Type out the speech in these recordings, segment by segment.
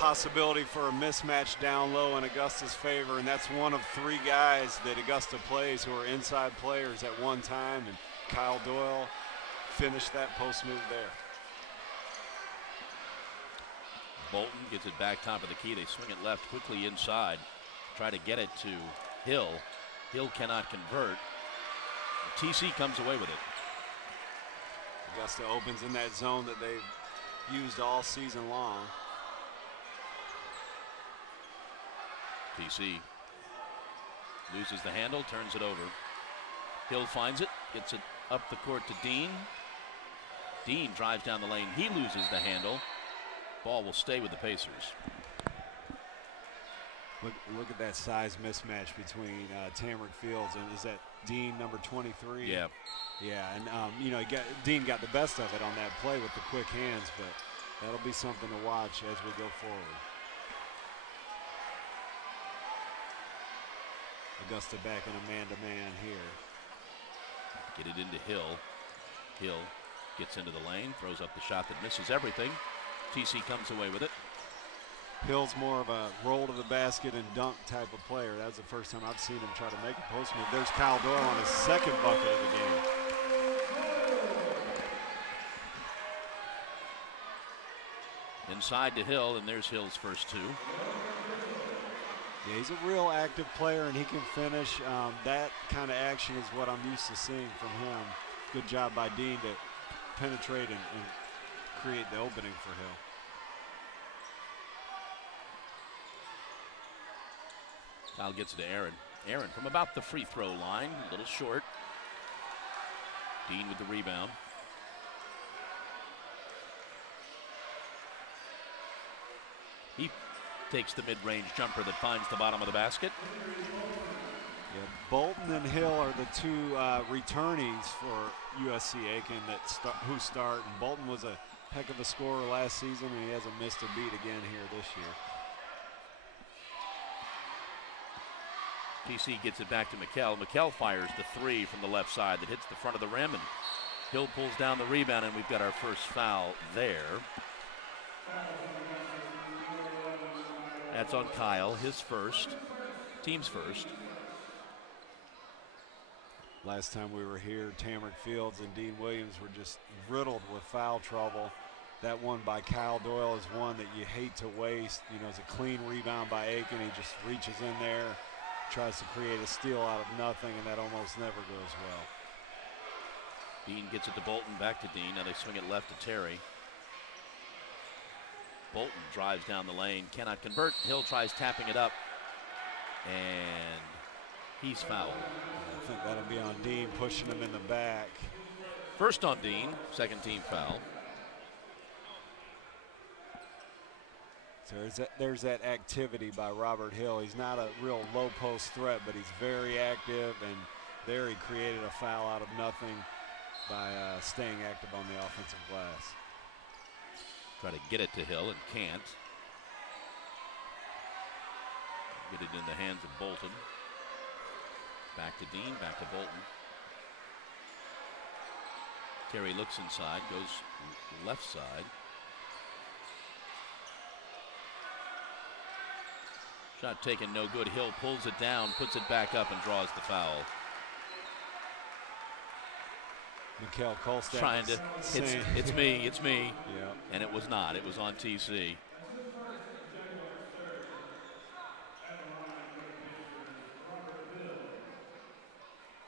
possibility for a mismatch down low in Augusta's favor, and that's one of 3 guys that Augusta plays who are inside players at one time, and Kyle Doyle finished that post move there. Bolton gets it back top of the key. They swing it left quickly inside. Try to get it to Hill. Hill cannot convert. TC comes away with it. Augusta opens in that zone that they've used all season long. TC loses the handle, turns it over. Hill finds it, gets it up the court to Dean. Dean drives down the lane. He loses the handle. Ball will stay with the Pacers. Look at that size mismatch between Tamarick Fields and is that Dean, number 23? Yeah. Yeah, and you know, Dean got the best of it on that play with the quick hands, but that'll be something to watch as we go forward. Augusta back in a man-to-man here. Get it into Hill. Hill gets into the lane, throws up the shot that misses everything. TC comes away with it. Hill's more of a roll to the basket and dunk type of player. That was the first time I've seen him try to make a post move. There's Kyle Doyle on his second bucket of the game. Inside to Hill, and there's Hill's first 2. Yeah, he's a real active player, and he can finish. That kind of action is what I'm used to seeing from him. Good job by Dean to penetrate and create the opening for Hill. Kyle gets it to Aaron. Aaron from about the free throw line, a little short. Dean with the rebound. He takes the mid-range jumper that finds the bottom of the basket. Yeah, Bolton and Hill are the 2 returnees for USC Aiken who start. And Bolton was a heck of a scorer last season, and he hasn't missed a beat again here this year. TC gets it back to McKell. McKell fires the 3 from the left side that hits the front of the rim, and Hill pulls down the rebound, and we've got our first foul there. That's on Kyle, his first, team's first. Last time we were here, Tamarick Fields and Dean Williams were just riddled with foul trouble. That one by Kyle Doyle is one that you hate to waste. You know, it's a clean rebound by Aiken. He just reaches in there, tries to create a steal out of nothing, and that almost never goes well. Dean gets it to Bolton, back to Dean. Now they swing it left to Terry. Bolton drives down the lane, cannot convert. Hill tries tapping it up, and he's fouled. I think that'll be on Dean, pushing him in the back. First on Dean, second team foul. So there's that activity by Robert Hill. He's not a real low post threat, but he's very active, and there he created a foul out of nothing by staying active on the offensive glass. Try to get it to Hill and can't. Get it in the hands of Bolton. Back to Dean, back to Bolton. Terry looks inside, goes left side. Shot taken, no good. Hill pulls it down, puts it back up, and draws the foul. Mikhail Kolstad trying to, it's me. Yeah. And it was not, it was on TC.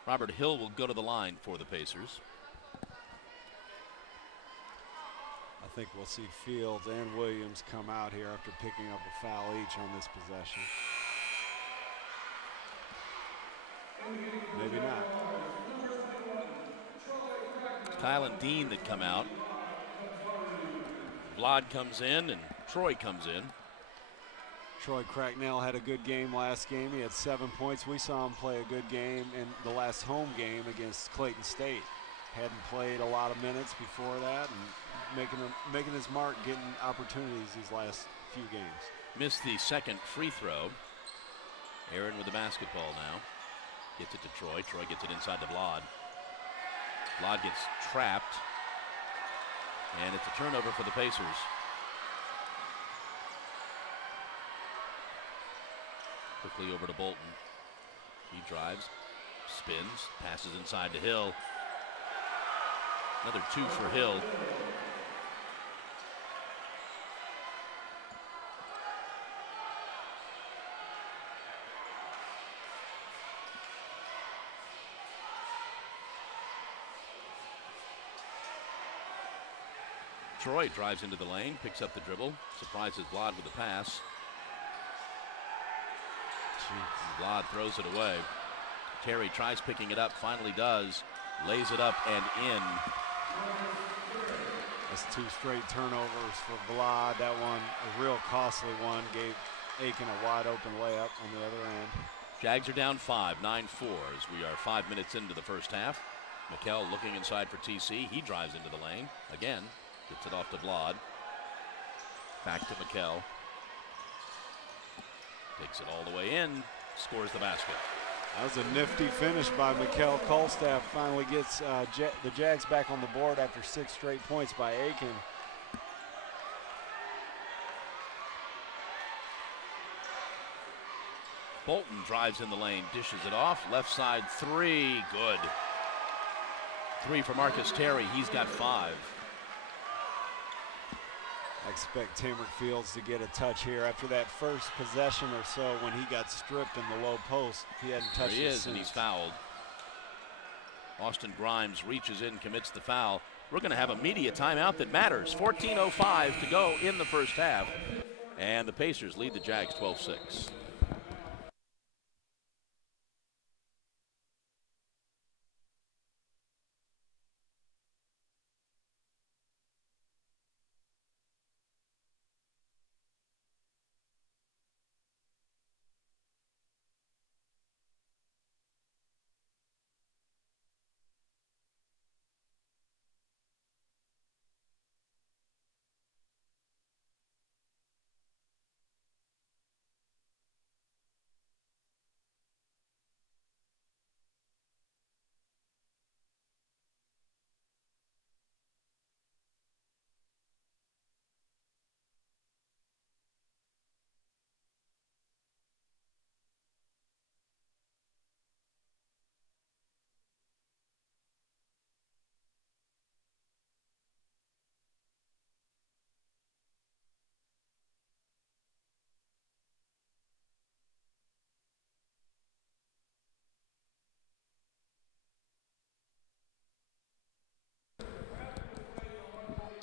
Robert Hill will go to the line for the Pacers. I think we'll see Fields and Williams come out here after picking up a foul each on this possession. Maybe not. It's Kyle and Dean that come out. Vlad comes in and Troy comes in. Troy Cracknell had a good game last game. He had 7 points. We saw him play a good game in the last home game against Clayton State. Hadn't played a lot of minutes before that, and making his mark, getting opportunities these last few games. Missed the second free throw. Aaron with the basketball now. Gets it to Troy. Troy gets it inside to Vlad. Vlad gets trapped. And it's a turnover for the Pacers. Quickly over to Bolton. He drives, spins, passes inside to Hill. Another 2 for Hill. Troy drives into the lane, picks up the dribble, surprises Vlad with a pass. Vlad throws it away. Terry tries picking it up, finally does, lays it up and in. That's 2 straight turnovers for Vlad. That one, a real costly one, gave Aiken a wide open layup on the other end. Jags are down 5, 9-4 as we are 5 minutes into the first half. McKell looking inside for TC. He drives into the lane again. Gets it off to Vlad. Back to McKell. Takes it all the way in. Scores the basket. That was a nifty finish by McKell. Kolstaff finally gets the Jags back on the board after 6 straight points by Aiken. Bolton drives in the lane, dishes it off. Left side 3, good. 3 for Marcus Terry. He's got 5. I expect Tamarick Fields to get a touch here after that first possession or so when he got stripped in the low post. He hadn't touched it. There he is, since. and he's fouled. Austin Grimes reaches in, commits the foul. We're going to have a media timeout that matters. 14:05 to go in the first half, and the Pacers lead the Jags 12-6.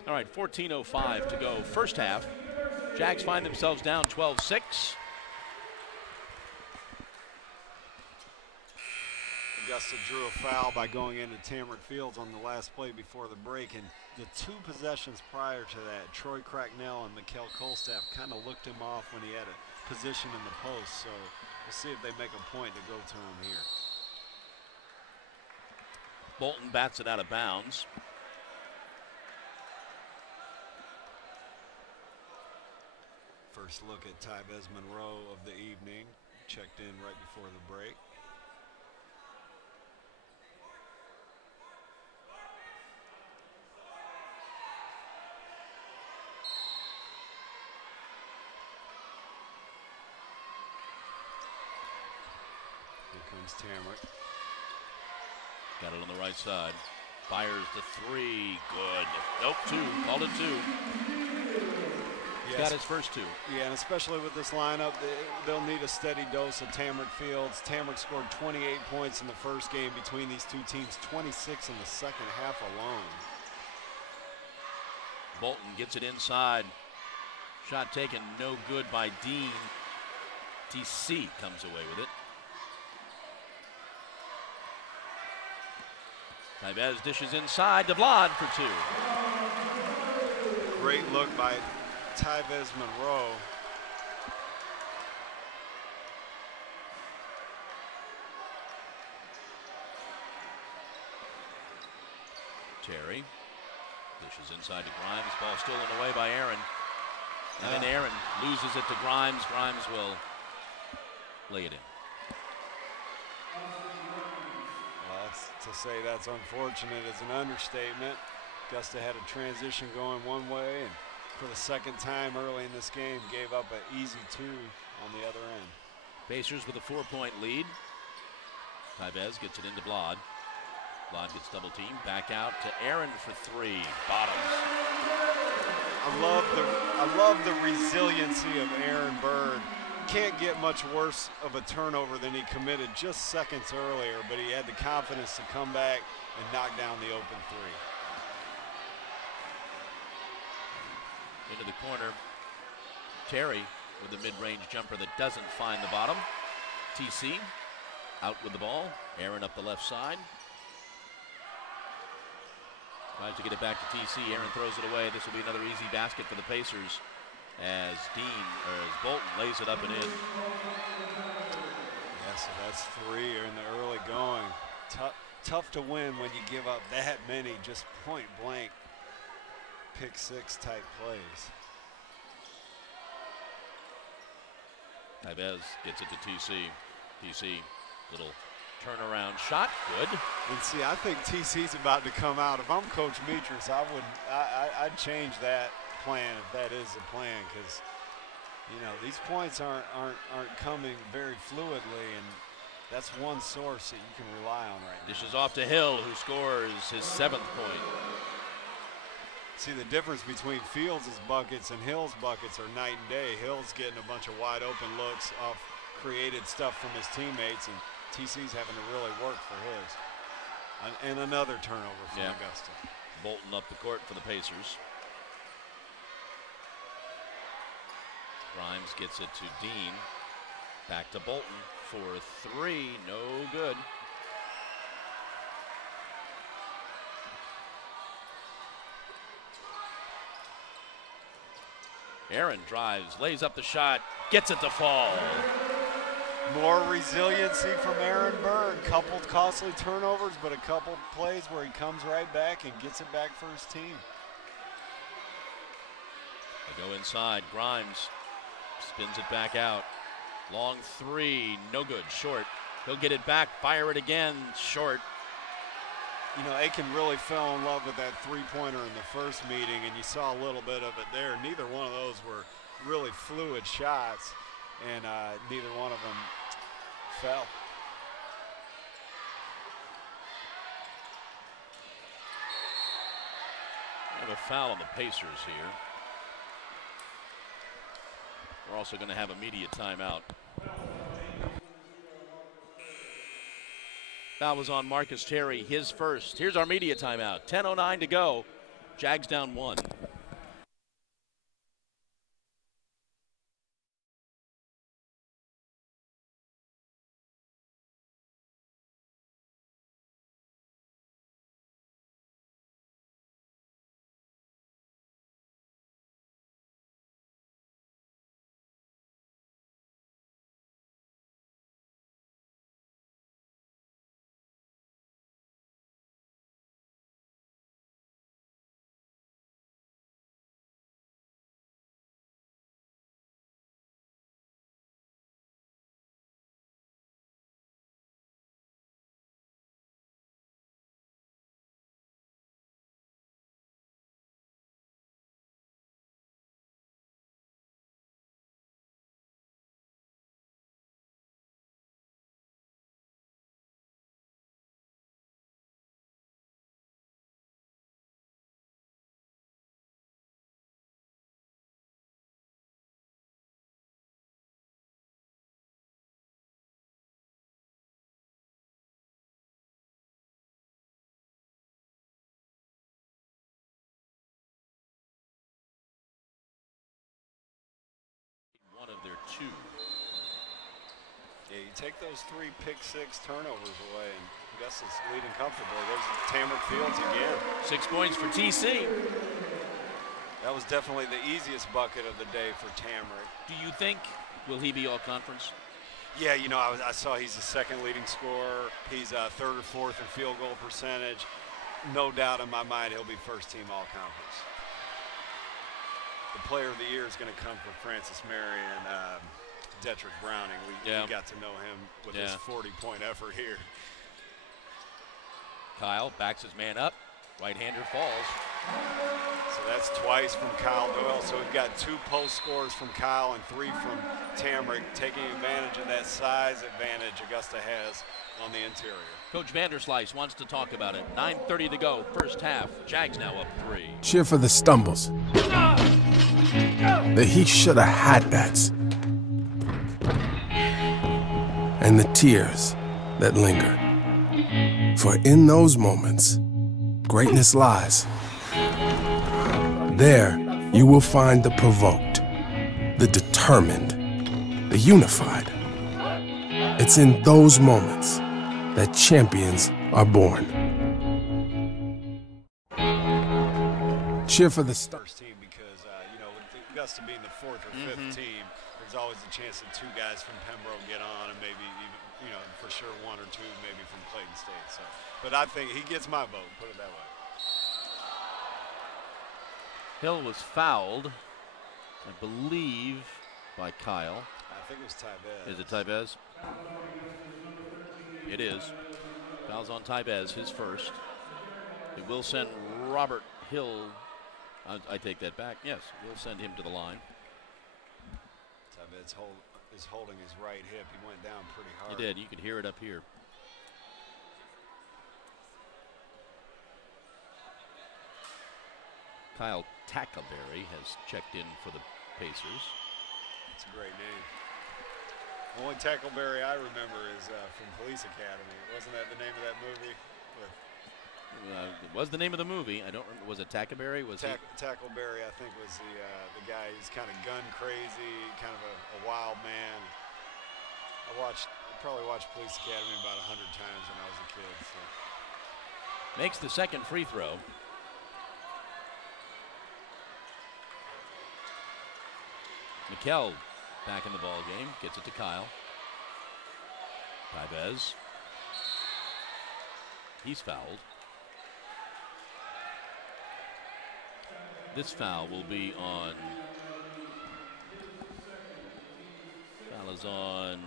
All right, 14:05 to go first half. Jags find themselves down 12-6. Augusta drew a foul by going into Tamarick Fields on the last play before the break, and the 2 possessions prior to that, Troy Cracknell and McKell Kolstaff kind of looked him off when he had a position in the post, so we'll see if they make a point to go to him here. Bolton bats it out of bounds. First look at Tyvez Monroe of the evening, checked in right before the break. Here comes Tamarick. Got it on the right side. Fires the 3, good. Nope, 2, called it 2. He's got his first 2. Yeah, and especially with this lineup, they'll need a steady dose of Tamarick Fields. Tamarick scored 28 points in the first game between these 2 teams, 26 in the second half alone. Bolton gets it inside. Shot taken, no good by Dean. TC comes away with it. Tyvez dishes inside to Vlad for 2. Great look by Tyvez Monroe. Terry dishes inside to Grimes. Ball stolen away by Aaron. And then Aaron loses it to Grimes. Grimes will lay it in. Well, to say that's unfortunate is an understatement. Augusta had a transition going one way, and for the second time early in this game, gave up an easy 2 on the other end. Pacers with a 4-point lead. Tybez gets it into Blod. Blod gets double teamed. Back out to Aaron for three. Bottoms. I love the resiliency of Aaron Bird. Can't get much worse of a turnover than he committed just seconds earlier, but he had the confidence to come back and knock down the open three. Into the corner. Terry with a mid-range jumper that doesn't find the bottom. TC out with the ball. Aaron up the left side. Tries to get it back to TC. Aaron throws it away. This will be another easy basket for the Pacers as Bolton lays it up and in. Yeah, so that's three in the early going. Tough to win when you give up that many just point blank pick six type plays. Tybez gets it to TC. TC, little turnaround shot, good. And see, I think TC's about to come out. If I'm Coach Metris, I'd change that plan if that is the plan, because you know these points aren't coming very fluidly, and that's one source that you can rely on right now. Dishes off to Hill, who scores his 7th point. See, the difference between Fields' buckets and Hill's buckets are night and day. Hill's getting a bunch of wide open looks off created stuff from his teammates, and TC's having to really work for his. And another turnover from Augusta. Bolton up the court for the Pacers. Grimes gets it to Dean. Back to Bolton for three, no good. Aaron drives, lays up the shot, gets it to fall. More resiliency from Aaron Bird. Couple costly turnovers, but a couple plays where he comes right back and gets it back for his team. They go inside. Grimes spins it back out. Long three, no good, short. He'll get it back, fire it again, short. You know, Aiken really fell in love with that three-pointer in the first meeting, and you saw a little bit of it there. Neither one of those were really fluid shots, and neither one of them fell. We have a foul on the Pacers here. We're also going to have a media timeout. Foul was on Marcus Terry, his first. Here's our media timeout. 10:09 to go. Jags down 1. One of their 2. Yeah, you take those 3 pick-6 turnovers away, and Augusta's leading comfortably. There's Tamarick Fields again. 6 points for TC. That was definitely the easiest bucket of the day for Tamarick. Do you think, will he be all conference? Yeah, you know, I saw he's the 2nd leading scorer. He's 3rd or 4th in field goal percentage. No doubt in my mind he'll be first team all conference. The player of the year is going to come from Francis Mary and Detrick Browning. We got to know him with his 40-point effort here. Kyle backs his man up. Right-hander falls. So that's twice from Kyle Doyle. So we've got 2 post scores from Kyle and 3 from Tamrick, taking advantage of that size advantage Augusta has on the interior. Coach Vanderslice wants to talk about it. 9:30 to go, first half. Jags now up 3. Cheer for the stumbles. The he shoulda had that's. And the tears that linger. For in those moments, greatness lies. There, you will find the provoked, the determined, the unified. It's in those moments that champions are born. Cheer for the first team because, you know, with Augusta being the 4th or 5th team, there's always a chance that 2 guys from Pembroke get on, and maybe even, you know, for sure 1 or 2 maybe from Clayton State. So, but I think he gets my vote, put it that way. Hill was fouled, I believe, by Kyle. I think it was Tyvez. Is it Tyvez? It is. Fouls on Tyvez, his first. It will send Robert Hill. I take that back. Yes, we'll send him to the line. Tyvez is holding his right hip. He went down pretty hard. He did. You could hear it up here. Kyle Tackleberry has checked in for the Pacers. That's a great name. The only Tackleberry I remember is from Police Academy. Wasn't that the name of that movie? It was the name of the movie. I don't remember. Was it Tackleberry? Tackleberry, I think, was the guy. He's kind of gun crazy, kind of a wild man. I probably watched Police Academy about 100 times when I was a kid. So. Makes the second free throw. Mikkel back in the ball game, gets it to Kyle. Tyvez. He's fouled. This foul will be on. Foul is on.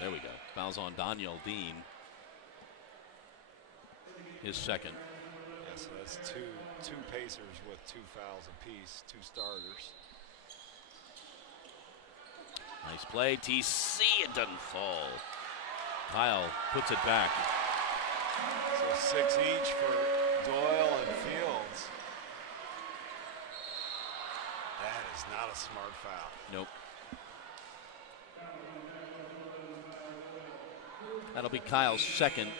There we go. Foul's on Daniel Dean. His second. Yeah, so that's two Pacers with 2 fouls apiece, 2 starters. Nice play. TC, it doesn't fall. Kyle puts it back. So 6 each for Doyle and Fields. That is not a smart foul. Nope. That'll be Kyle's second.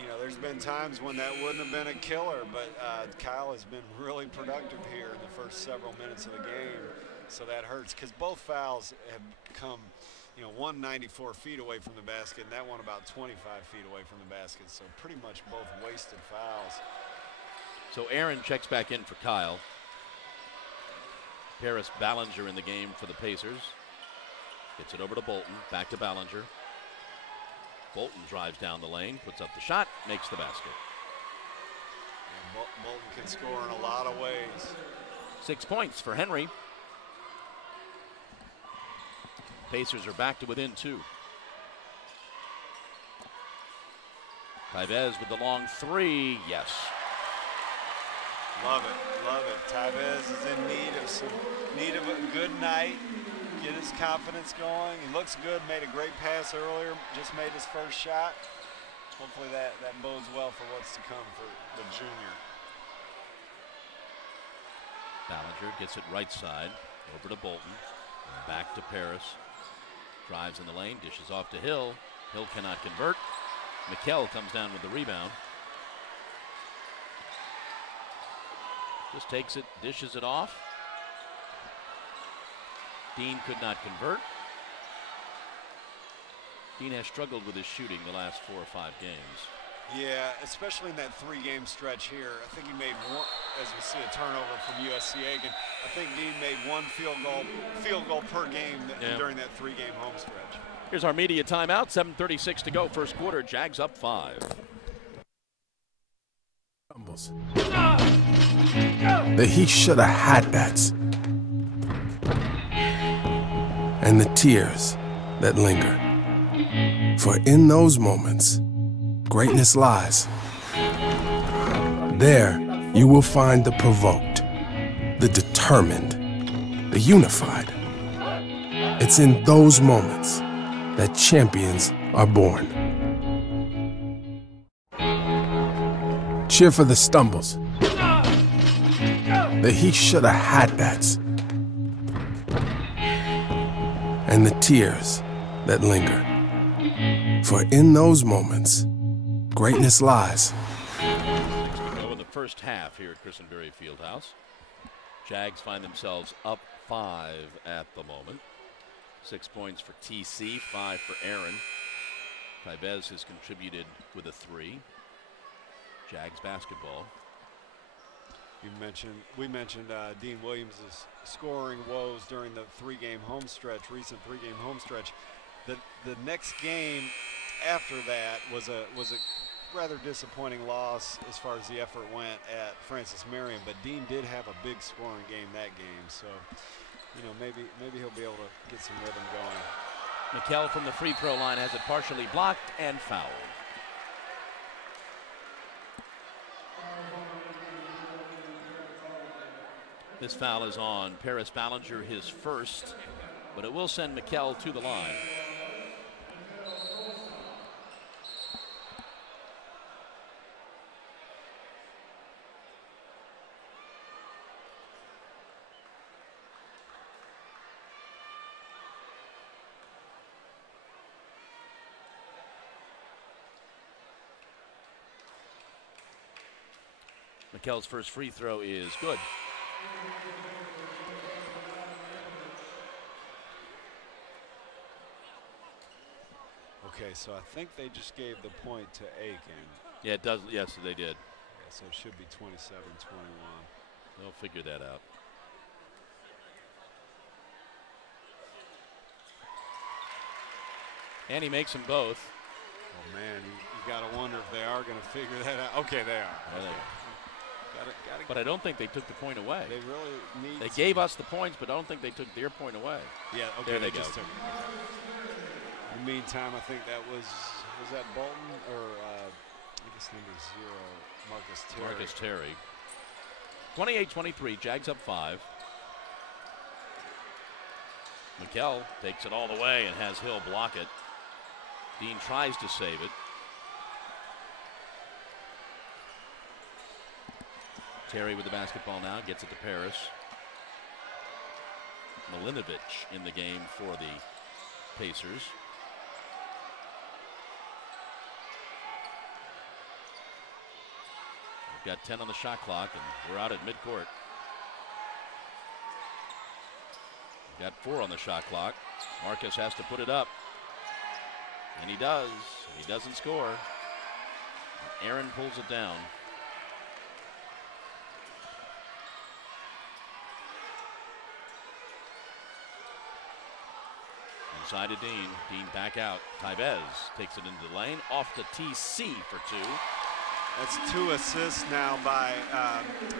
You know, there's been times when that wouldn't have been a killer, but Kyle has been really productive here in the first several minutes of the game. So that hurts because both fouls have come, you know, one 94 feet away from the basket and that one about 25 feet away from the basket. So pretty much both wasted fouls. So Aaron checks back in for Kyle. Paris Ballinger in the game for the Pacers. Gets it over to Bolton, back to Ballinger. Bolton drives down the lane, puts up the shot, makes the basket. And Bolton can score in a lot of ways. 6 points for Henry. Pacers are back to within 2. Tyvez with the long 3, yes. Love it. Tyvez is in need of a good night. Get his confidence going. He looks good, made a great pass earlier, just made his first shot. Hopefully that bodes well for what's to come for the junior. Ballinger gets it right side, over to Bolton, back to Paris. Drives in the lane, dishes off to Hill. Hill cannot convert. Mikkel comes down with the rebound. Just takes it, dishes it off. Dean could not convert. Dean has struggled with his shooting the last 4 or 5 games. Yeah, especially in that 3-game stretch here. I think he made one, as we see a turnover from USC Aiken. I think Dean made 1 field goal per game during that 3-game home stretch. Here's our media timeout. 7:36 to go, first quarter. Jags up 5. The he shoulda had that's. And the tears that linger. For in those moments, greatness lies. There, you will find the provoked, the determined, the unified. It's in those moments that champions are born. Cheer for the stumbles, the he shoulda had that's, and the tears that linger. For in those moments, greatness lies. In the first half here at Christenberry Fieldhouse, Jags find themselves up 5 at the moment. 6 points for TC, 5 for Aaron. Tybez has contributed with a 3. Jags basketball. We mentioned Dean Williams' scoring woes during the recent three-game home stretch. The next game after that was a rather disappointing loss as far as the effort went at Francis Marion, but Dean did have a big scoring game that game, so maybe he'll be able to get some rhythm going. Mikell from the free throw line has it partially blocked and fouled. This foul is on Paris Ballinger, his first, but it will send Mikell to the line. Mikell's first free throw is good. Okay, so I think they just gave the point to Aiken. Yeah, it does. Yes, they did. Yeah, so it should be 27-21. They'll figure that out. And he makes them both. Oh man, you got to wonder if they are going to figure that out. Okay, they are. Yeah, okay. But I don't think they took the point away. They really need. They gave us the points, but I don't think they took their point away. Yeah. Okay. There they go. Just took it. In the meantime, I think that was that Bolton or I guess number 0, Marcus Terry. Marcus Terry. 28-23. Jags up 5. Mikell takes it all the way and has Hill block it. Dean tries to save it. Terry with the basketball now, gets it to Paris. Milinovich in the game for the Pacers. We've got 10 on the shot clock, and we're out at midcourt. We've got 4 on the shot clock. Marcus has to put it up. And he does. He doesn't score. Aaron pulls it down. Inside to Dean. Dean back out. Tybez takes it into the lane. Off to TC for 2. That's 2 assists now by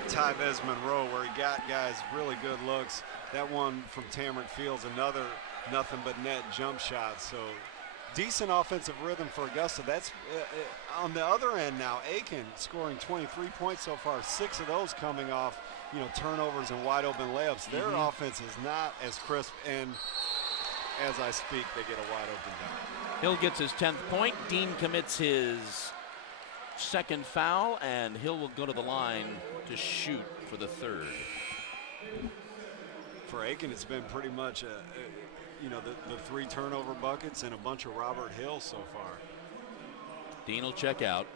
Tybez Monroe, where he got guys really good looks. That one from Tamarick Fields, another nothing but net jump shot. So decent offensive rhythm for Augusta. That's on the other end now. Aiken scoring 23 points so far. 6 of those coming off, turnovers and wide open layups. Their offense is not as crisp, and as I speak, they get a wide open dunk. Hill gets his 10th point. Dean commits his second foul, and Hill will go to the line to shoot for the 3rd. For Aiken, it's been pretty much the 3 turnover buckets and a bunch of Robert Hill so far. Dean will check out.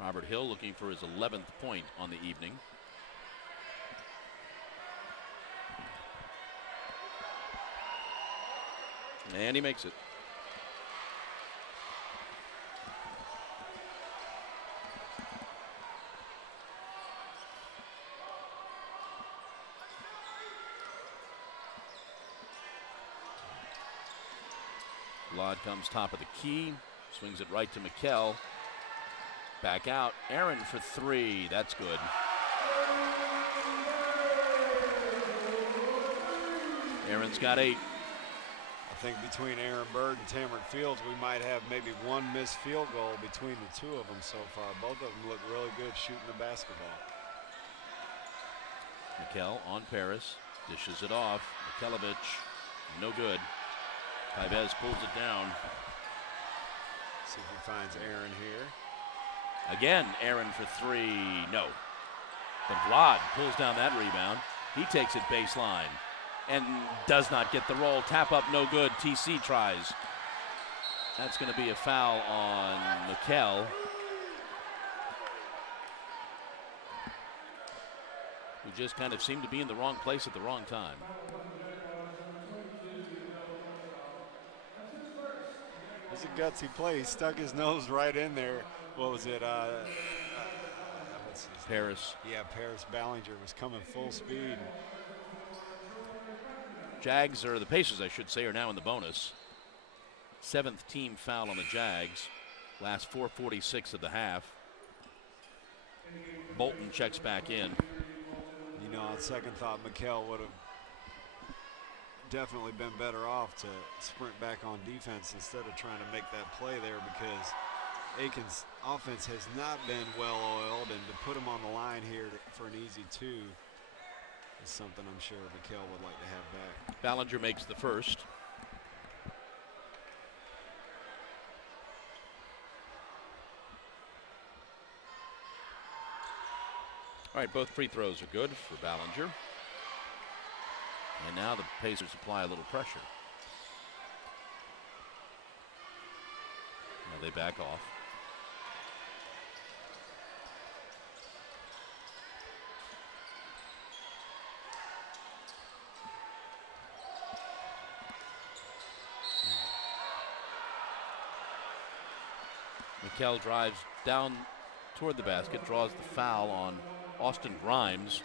Robert Hill looking for his 11th point on the evening. And he makes it. Lod comes top of the key, swings it right to Mikell. Back out, Aaron for 3. That's good. Aaron's got 8. think between Aaron Bird and Tamarick Fields, we might have maybe one missed field goal between the two of them so far. Both of them look really good shooting the basketball. Mikel on Paris, dishes it off. Mikhailovich, no good. Tybez pulls it down. See if he finds Aaron here. Again, Aaron for three, no. But Vlad pulls down that rebound. He takes it baseline and does not get the roll. Tap up, no good. TC tries. That's going to be a foul on Mikel. Who just kind of seemed to be in the wrong place at the wrong time. It's a gutsy play. He stuck his nose right in there. What was it? Paris. Yeah, Paris Ballinger was coming full speed. Jags, or the Pacers, I should say, are now in the bonus. 7th team foul on the Jags. Last 4:46 of the half. Bolton checks back in. You know, on second thought, Mikel would have definitely been better off to sprint back on defense instead of trying to make that play there, because Aiken's offense has not been well oiled, and to put him on the line here for an easy two is something I'm sure Mikel would like to have back. Ballinger makes the first. All right, both free throws are good for Ballinger. And now the Pacers apply a little pressure. Now they back off. Mikel drives down toward the basket, draws the foul on Austin Grimes.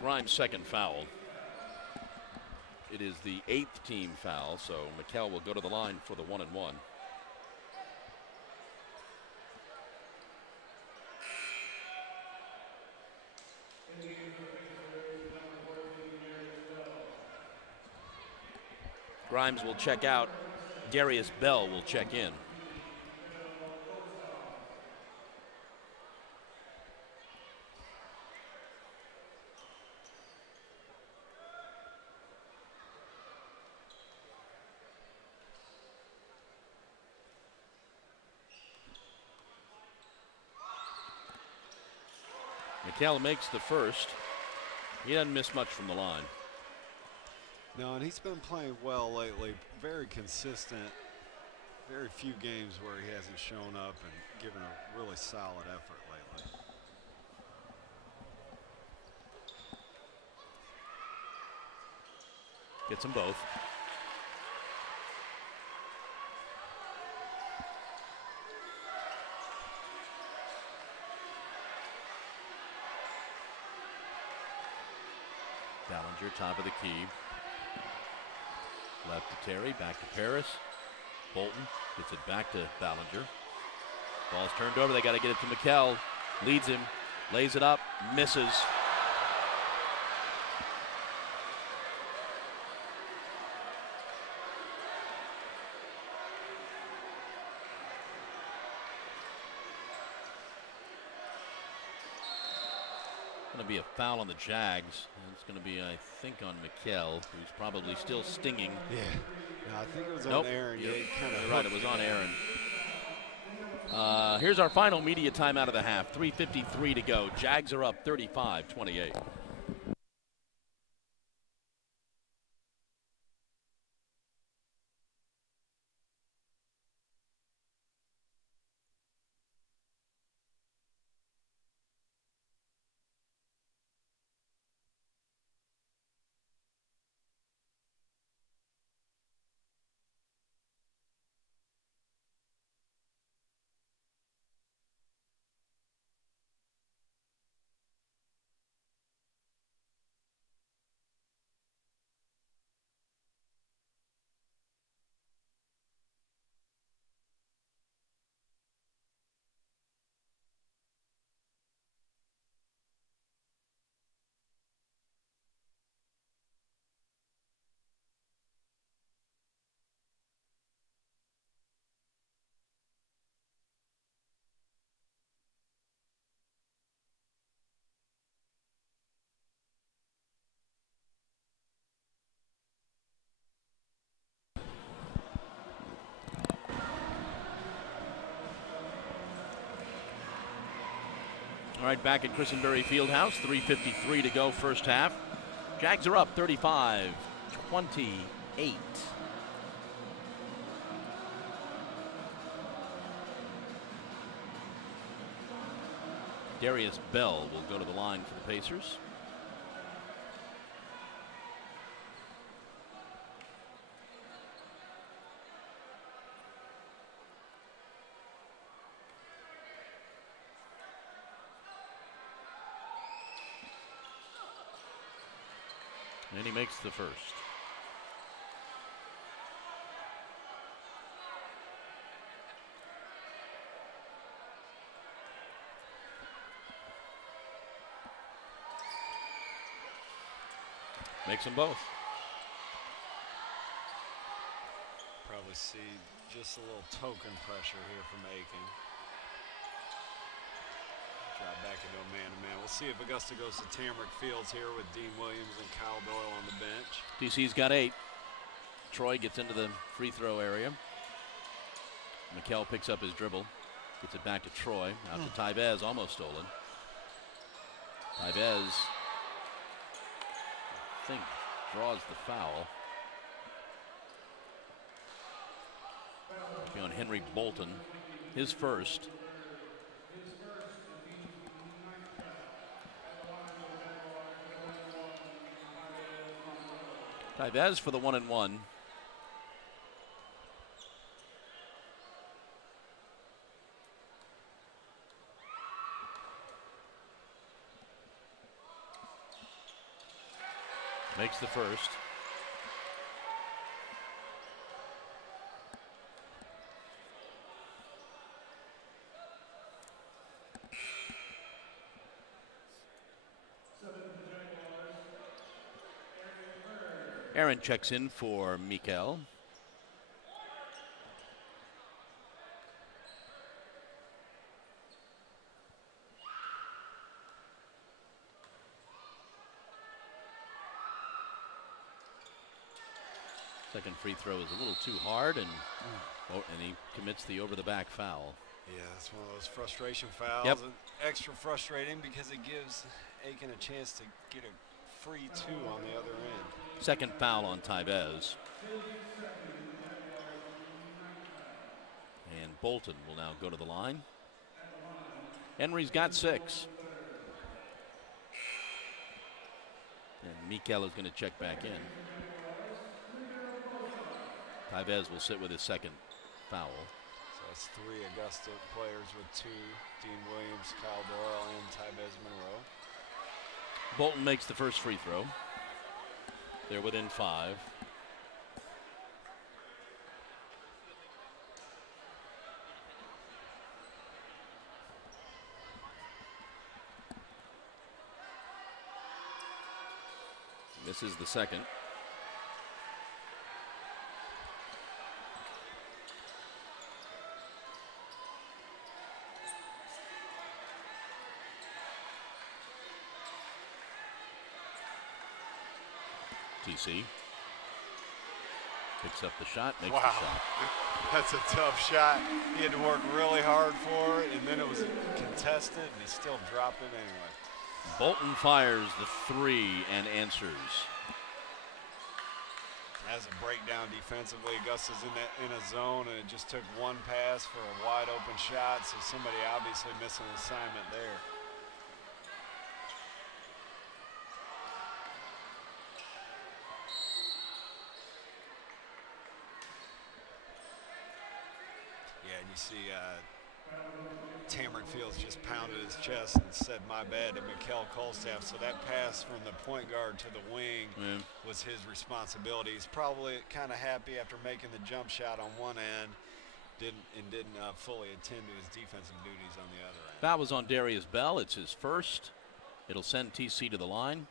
Grimes' second foul. It is the 8th team foul, so Mikel will go to the line for the 1-and-1. Grimes will check out. Darius Bell will check in. Mikel makes the first. He doesn't miss much from the line. No, and he's been playing well lately. Very consistent. Very few games where he hasn't shown up and given a really solid effort lately. Gets them both. Ballinger, top of the key. Left to Terry, back to Paris. Bolton gets it back to Ballinger. Ball's turned over, they got to get it to Mikel. Leads him, lays it up, misses. Going to be a foul on the Jags. And it's going to be, I think, on Mikel, who's probably still stinging. Yeah, no, I think it was nope. on Aaron. You're, yeah, you're right, it was on Aaron. Here's our final media timeout of the half. 3:53 to go. Jags are up 35-28. All right, back at Christenberry Fieldhouse, 3:53 to go first half. Jags are up 35-28. Darius Bell will go to the line for the Pacers. And he makes the first. Makes them both. Probably see just a little token pressure here from Aiken. Drop back into a man-to-man. We'll see if Augusta goes to Tamarick Fields here with Dean Williams and Kyle Doyle on the bench. TC's got 8. Troy gets into the free throw area. Mikkel picks up his dribble. Gets it back to Troy. Out to Tybez, almost stolen. Tybez, I think, draws the foul. It'll be on Henry Bolton, his first. Tybez for the 1-and-1. Makes the first. Aaron checks in for Mikkel. Second free throw is a little too hard, and he commits the over-the-back foul. Yeah, it's one of those frustration fouls. Yep. And extra frustrating because it gives Aiken a chance to get a free 2 on the other end. Second foul on Tybez. And Bolton will now go to the line. Henry's got 6. And Mikkel is going to check back in. Tybez will sit with his second foul. So that's 3 Augusta players with 2. Dean Williams, Kyle Doyle, and Tybez Monroe. Bolton makes the first free throw. They're within 5. This is the second. TC picks up the shot, makes the shot. That's a tough shot. He had to work really hard for it, and then it was contested, and he still dropped it anyway. Bolton fires the 3 and answers. As a breakdown defensively, Augusta's in a zone, and it just took one pass for a wide open shot, so somebody obviously missed an assignment there. Yeah, and you see Tamarick Fields just pounded his chest and said, "My bad," to Mikkel Kolstaff. So that pass from the point guard to the wing was his responsibility. He's probably kind of happy after making the jump shot on one end, didn't fully attend to his defensive duties on the other end. That was on Darius Bell. It's his first. It'll send TC to the line.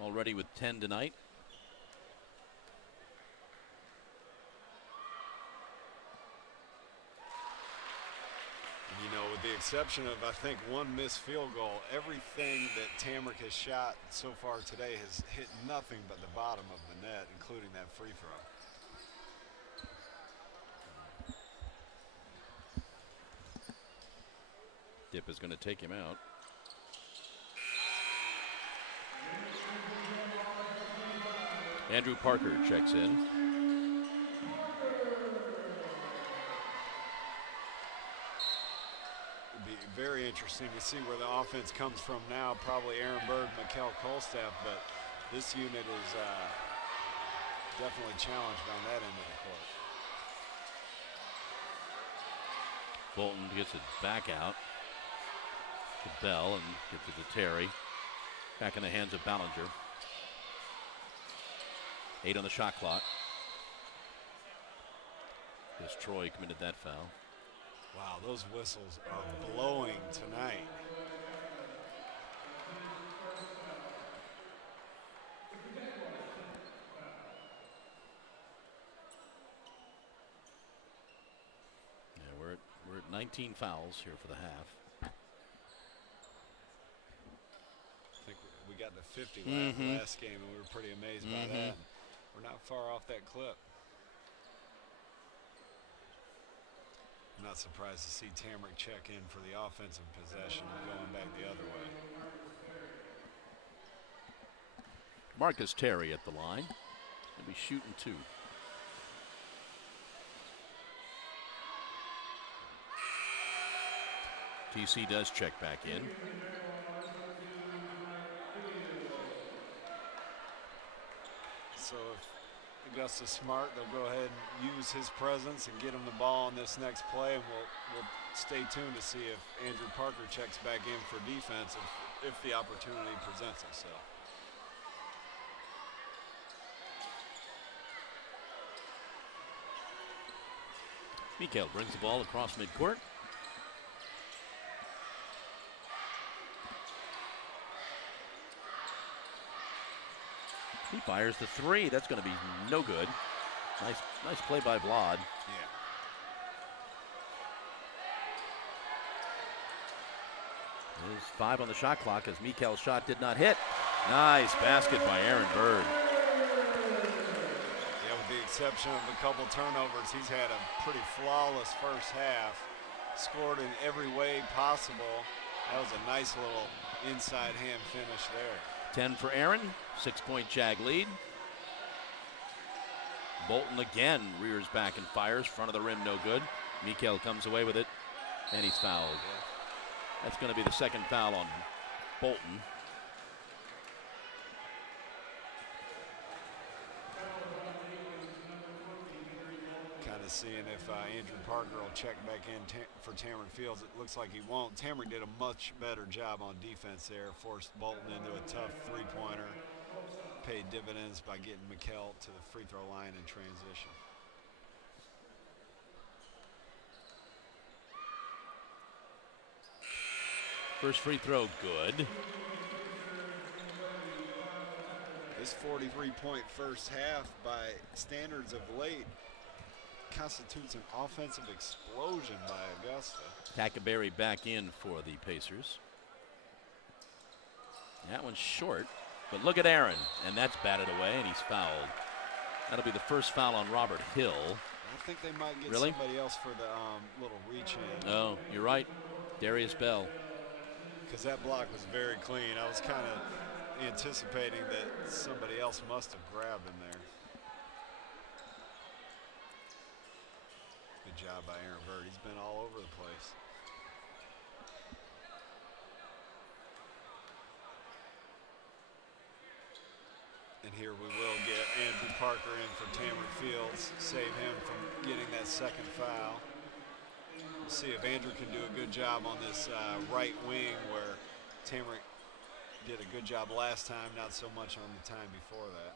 Already with 10 tonight. You know, with the exception of, I think, one missed field goal, everything that Tamarick has shot so far today has hit nothing but the bottom of the net, including that free throw. Dip is going to take him out. Andrew Parker checks in. It'd be very interesting to see where the offense comes from now. Probably Aaron Bird, Mikkel Kolstaff, but this unit is definitely challenged on that end of the court. Bolton gets it back out to Bell and gets it to Terry. Back in the hands of Ballinger. 8 on the shot clock. Because Troy committed that foul. Wow, those whistles are blowing tonight. Yeah, we're at 19 fouls here for the half. I think we got to 50 last game, and we were pretty amazed by that. We're not far off that clip. I'm not surprised to see Tamrick check in for the offensive possession and going back the other way. Marcus Terry at the line. He'll be shooting 2. TC does check back in. So if Augusta's smart, they'll go ahead and use his presence and get him the ball on this next play, and we'll stay tuned to see if Andrew Parker checks back in for defense if the opportunity presents itself. Mikkel brings the ball across midcourt. He fires the 3. That's going to be no good. Nice play by Vlad. Yeah. There's 5 on the shot clock as Mikkel's shot did not hit. Nice basket by Aaron Bird. Yeah, with the exception of a couple turnovers, he's had a pretty flawless first half. Scored in every way possible. That was a nice little inside hand finish there. 10 for Aaron, 6-point Jag lead. Bolton again rears back and fires, front of the rim, no good. Mikkel comes away with it, and he's fouled. That's going to be the second foul on Bolton. Kind of seeing if Andrew Parker will check back in for Tamrick Fields. It looks like he won't. Tamrick did a much better job on defense there, forced Bolton into a tough three-pointer, paid dividends by getting Mikkel to the free throw line in transition. First free throw, good. This 43-point first half by standards of late constitutes an offensive explosion by Augusta. Tackaberry back in for the Pacers. That one's short, but look at Aaron, and that's batted away, and he's fouled. That'll be the first foul on Robert Hill. I think they might get Really? somebody else for the little reach in. Oh, you're right. Darius Bell. Because that block was very clean. I was kind of anticipating that somebody else must have grabbed him there. Good job by Aaron Bird. He's been all over the place. And here we will get Andrew Parker in for Tamrick Fields, save him from getting that second foul. We'll see if Andrew can do a good job on this right wing where Tamrick did a good job last time, not so much on the time before that.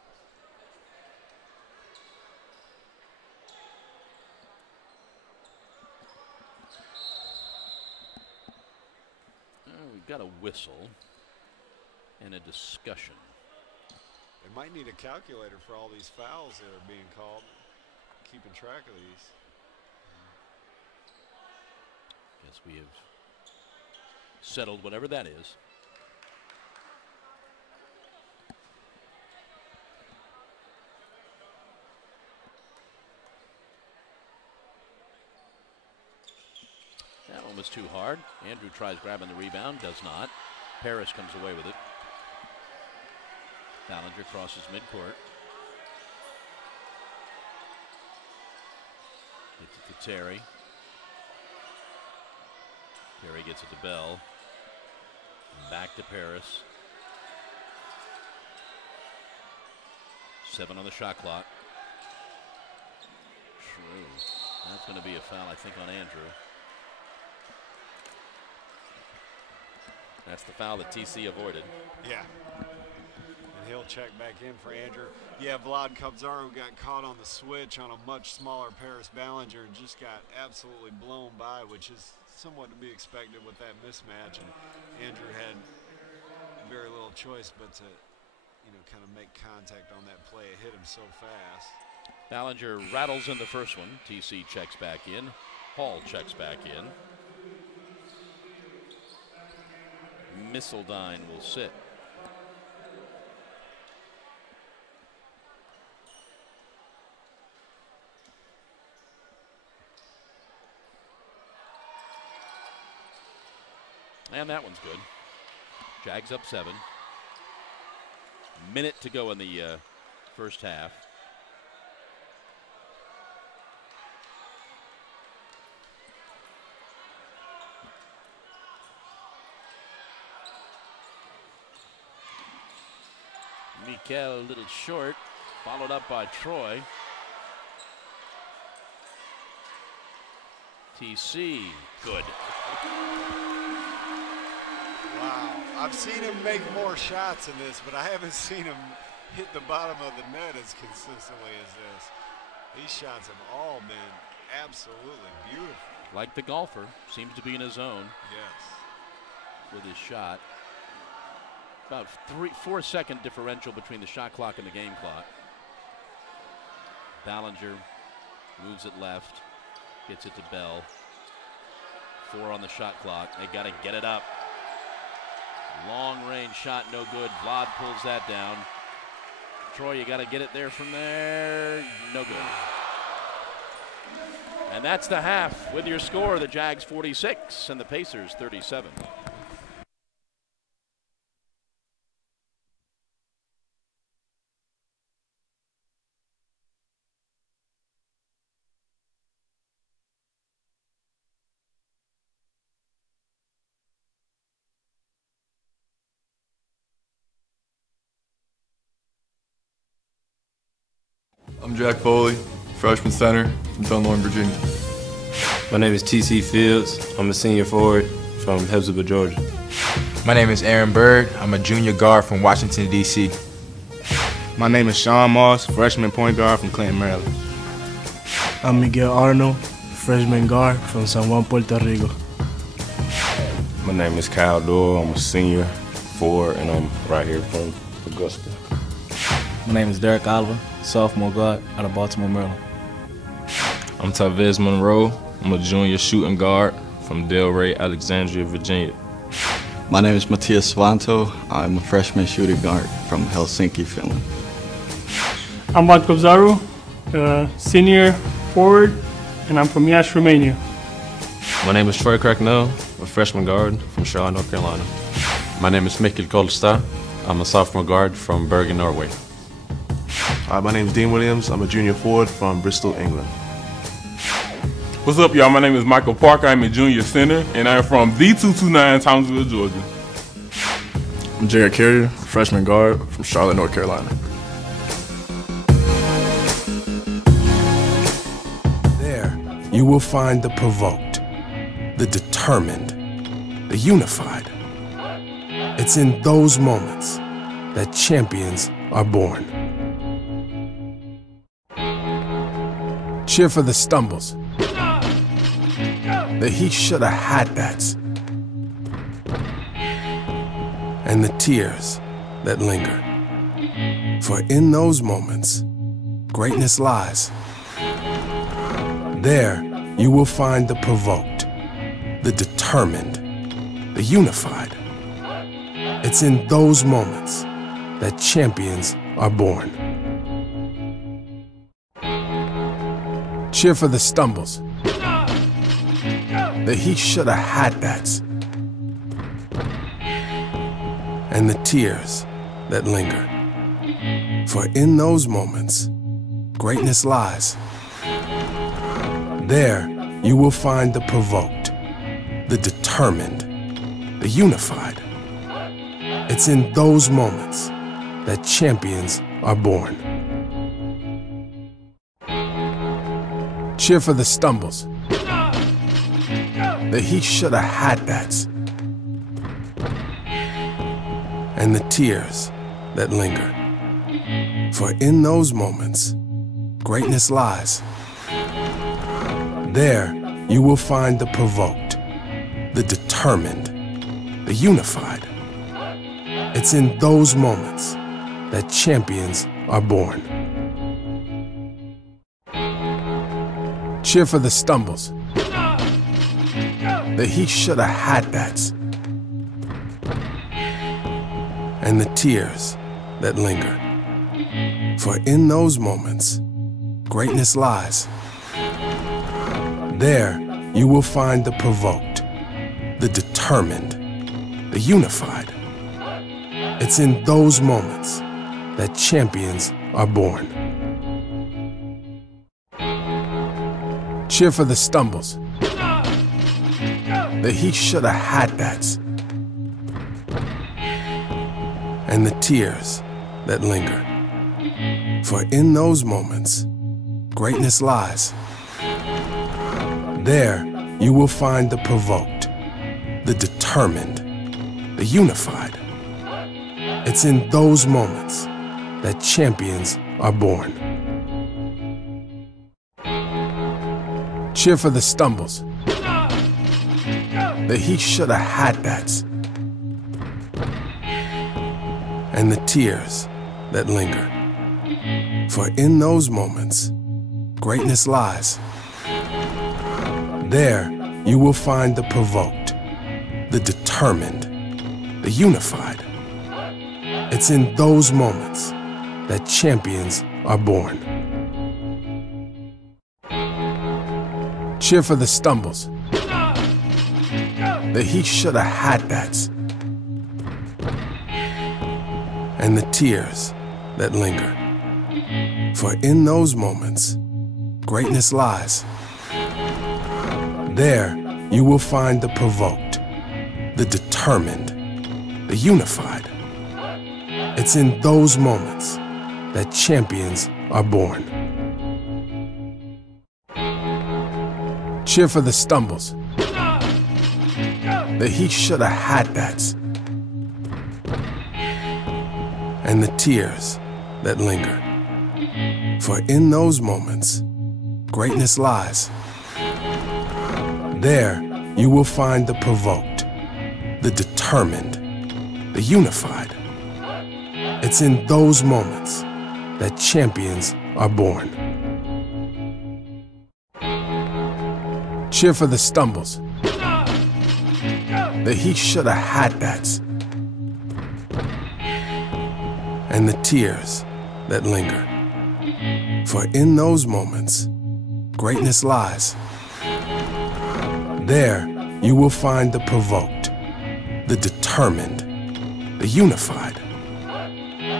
We've got a whistle and a discussion. They might need a calculator for all these fouls that are being called, keeping track of these. Guess we have settled whatever that is. That one was was too hard. Andrew tries grabbing the rebound, does not. Paris comes away with it. Ballinger crosses midcourt. Gets it to Terry. Terry gets it to Bell. Back to Paris. 7 on the shot clock. True. That's going to be a foul, I think, on Andrew. That's the foul that TC avoided. Yeah. And he'll check back in for Andrew. Yeah, Vlad Kobzarov got caught on the switch on a much smaller Paris Ballinger and just got absolutely blown by, which is somewhat to be expected with that mismatch. And Andrew had very little choice but to, kind of make contact on that play. It hit him so fast. Ballinger rattles in the first one. TC checks back in. Hall checks back in. Misseldine will sit. And that one's good. Jags up 7. Minute to go in the first half. Mikel a little short, followed up by Troy. TC, good. Wow, I've seen him make more shots in this, but I haven't seen him hit the bottom of the net as consistently as this. These shots have all been absolutely beautiful. Like the golfer, seems to be in his zone. Yes. With his shot. About 4 second differential between the shot clock and the game clock. Ballinger moves it left, gets it to Bell. 4 on the shot clock. They got to get it up. Long range shot, no good. Vlad pulls that down. Troy, you got to get it there from there. No good. And that's the half with your score, the Jags 46 and the Pacers 37. I'm Jack Foley, freshman center from Dunlorne, Virginia. My name is TC Fields. I'm a senior forward from Hepzibah, Georgia. My name is Aaron Bird. I'm a junior guard from Washington, D.C. My name is Sean Moss, freshman point guard from Clinton, Maryland. I'm Miguel Arnold, freshman guard from San Juan, Puerto Rico. My name is Kyle Doyle. I'm a senior forward, and I'm right here from Augusta. My name is Derek Oliver, sophomore guard out of Baltimore, Maryland. I'm Tavez Monroe. I'm a junior shooting guard from Delray, Alexandria, Virginia. My name is Matthias Svanto. I'm a freshman shooting guard from Helsinki, Finland. I'm Vlad Kobzarov, senior forward, and I'm from Iași, Romania. My name is Troy Cracknell, a freshman guard from Charlotte, North Carolina. My name is Mikkel Kolstad. I'm a sophomore guard from Bergen, Norway. My name is Dean Williams. I'm a junior forward from Bristol, England. What's up, y'all? My name is Michael Parker. I'm a junior center, and I'm from D229, Thomasville, Georgia. I'm Jared Carrier, freshman guard from Charlotte, North Carolina. There, you will find the provoked, the determined, the unified. It's in those moments that champions are born. Cheer for the stumbles, the he shoulda had that's, and the tears that linger. For in those moments, greatness lies. There, you will find the provoked, the determined, the unified. It's in those moments that champions are born. Cheer for the stumbles, that he should have had that, and the tears that linger. For in those moments, greatness lies. There you will find the provoked, the determined, the unified. It's in those moments that champions are born. Cheer for the stumbles, that he should have had that, and the tears that linger. For in those moments, greatness lies. There you will find the provoked, the determined, the unified. It's in those moments that champions are born. Cheer for the stumbles, that he should have had that, and the tears that linger. For in those moments, greatness lies. There you will find the provoked, the determined, the unified. It's in those moments that champions are born. Cheer for the stumbles, that he should have had that, and the tears that linger. For in those moments, greatness lies. There you will find the provoked, the determined, the unified. It's in those moments that champions are born. Cheer for the stumbles, that he should have had that, and the tears that linger. For in those moments, greatness lies. There you will find the provoked, the determined, the unified. It's in those moments that champions are born. Cheer for the stumbles, that he should have had that, and the tears that linger. For in those moments, greatness lies. There you will find the provoked, the determined, the unified. It's in those moments that champions are born. Cheer for the stumbles, that he should have had that, and the tears that linger. For in those moments, greatness lies. There you will find the provoked, the determined, the unified. It's in those moments that champions are born. Cheer for the stumbles, that he should have had that, and the tears that linger. For in those moments, greatness lies. There you will find the provoked, the determined, the unified.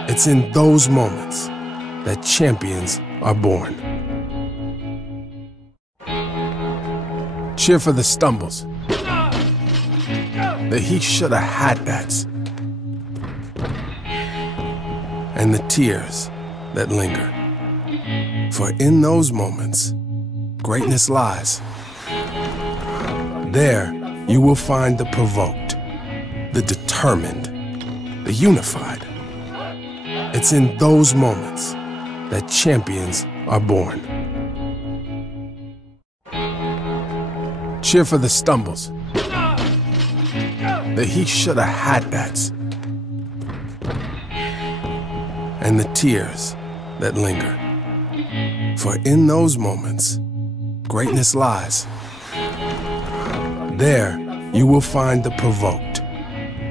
It's in those moments that champions are born. Cheer for the stumbles, that he should have had that, and the tears that linger. For in those moments, greatness lies. There you will find the provoked, the determined, the unified. It's in those moments that champions are born. Cheer for the stumbles, that he should have had that, and the tears that linger. For in those moments, greatness lies. There you will find the provoked,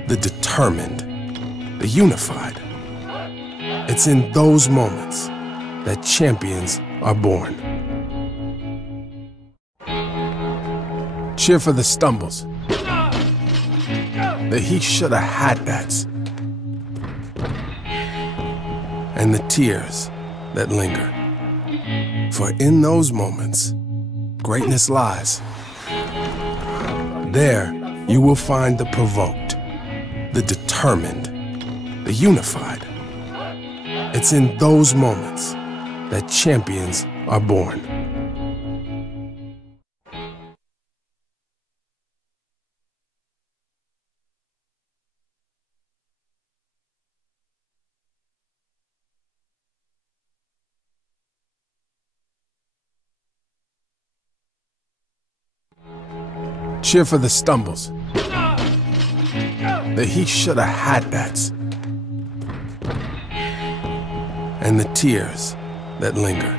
the determined, the unified. It's in those moments that champions are born. Cheer for the stumbles. That he should have had that. And the tears that linger. For in those moments, greatness lies. There you will find the provoked, the determined, the unified. It's in those moments that champions are born. Cheer for the stumbles. That he should have had that. And the tears that linger.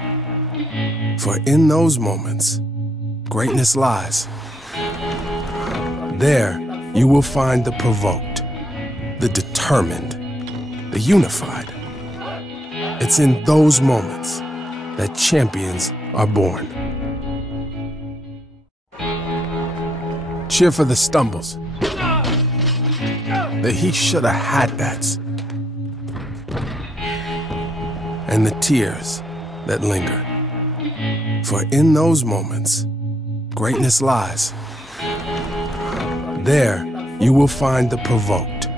For in those moments, greatness lies. There you will find the provoked, the determined, the unified. It's in those moments that champions are born. Cheer for the stumbles. That he should have had that. And the tears that linger. For in those moments, greatness lies. There you will find the provoked,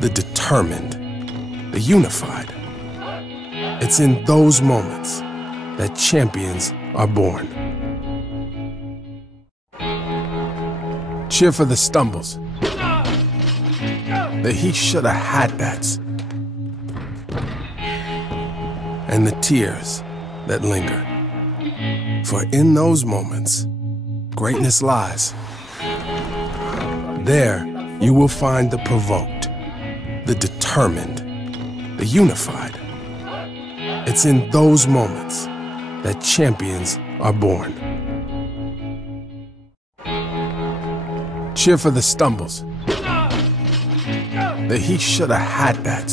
the determined, the unified. It's in those moments that champions are born. Cheer for the stumbles. That he should have had that. And the tears that linger. For in those moments, greatness lies. There you will find the provoked, the determined, the unified. It's in those moments that champions are born. Cheer for the stumbles. That he should have had that.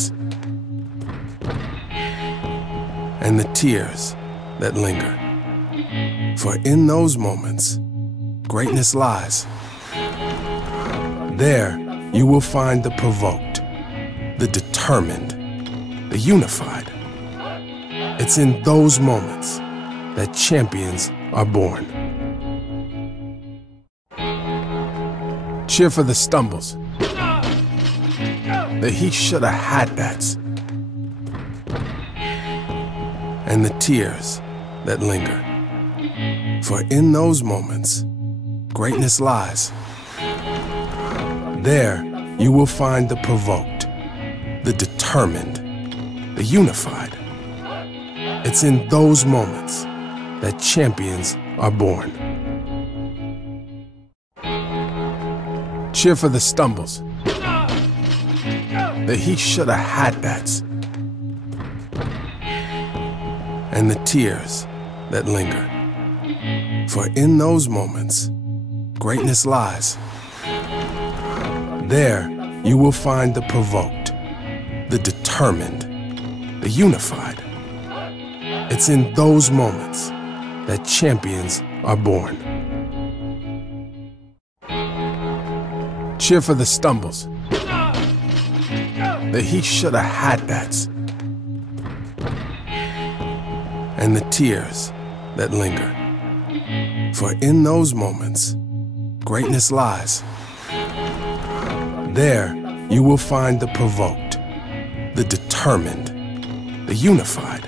And the tears that linger. For in those moments, greatness lies. There you will find the provoked, the determined, the unified. It's in those moments that champions are born. Cheer for the stumbles. That he should have had that. And the tears that linger. For in those moments, greatness lies. There you will find the provoked, the determined, the unified. It's in those moments that champions are born. Cheer for the stumbles. That he should have had that. And the tears that linger. For in those moments, greatness lies. There you will find the provoked, the determined, the unified. It's in those moments that champions are born. Cheer for the stumbles. That he should have had that. And the tears that linger. For in those moments, greatness lies. There you will find the provoked, the determined, the unified.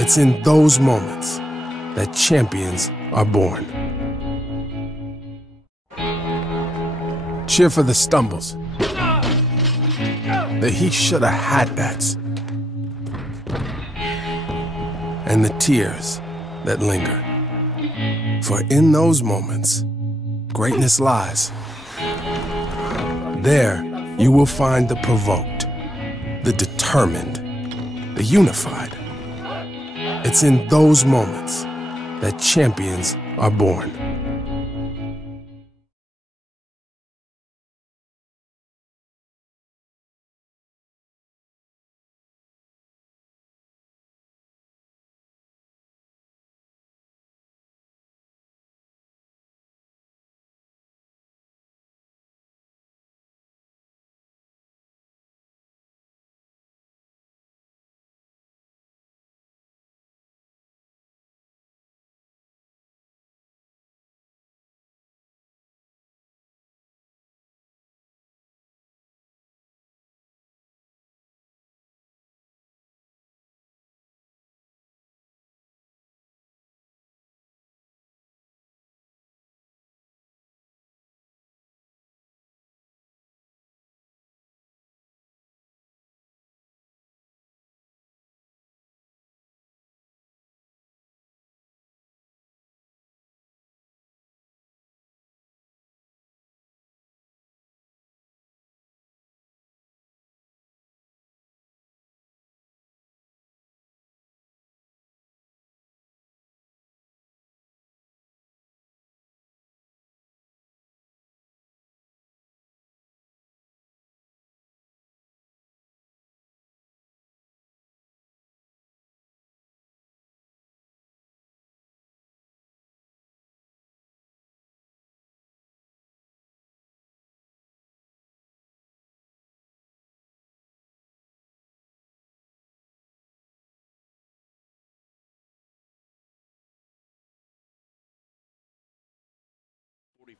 It's in those moments that champions are born. Cheer for the stumbles. That he should have had that. And the tears that linger. For in those moments, greatness lies. There you will find the provoked, the determined, the unified. It's in those moments that champions are born.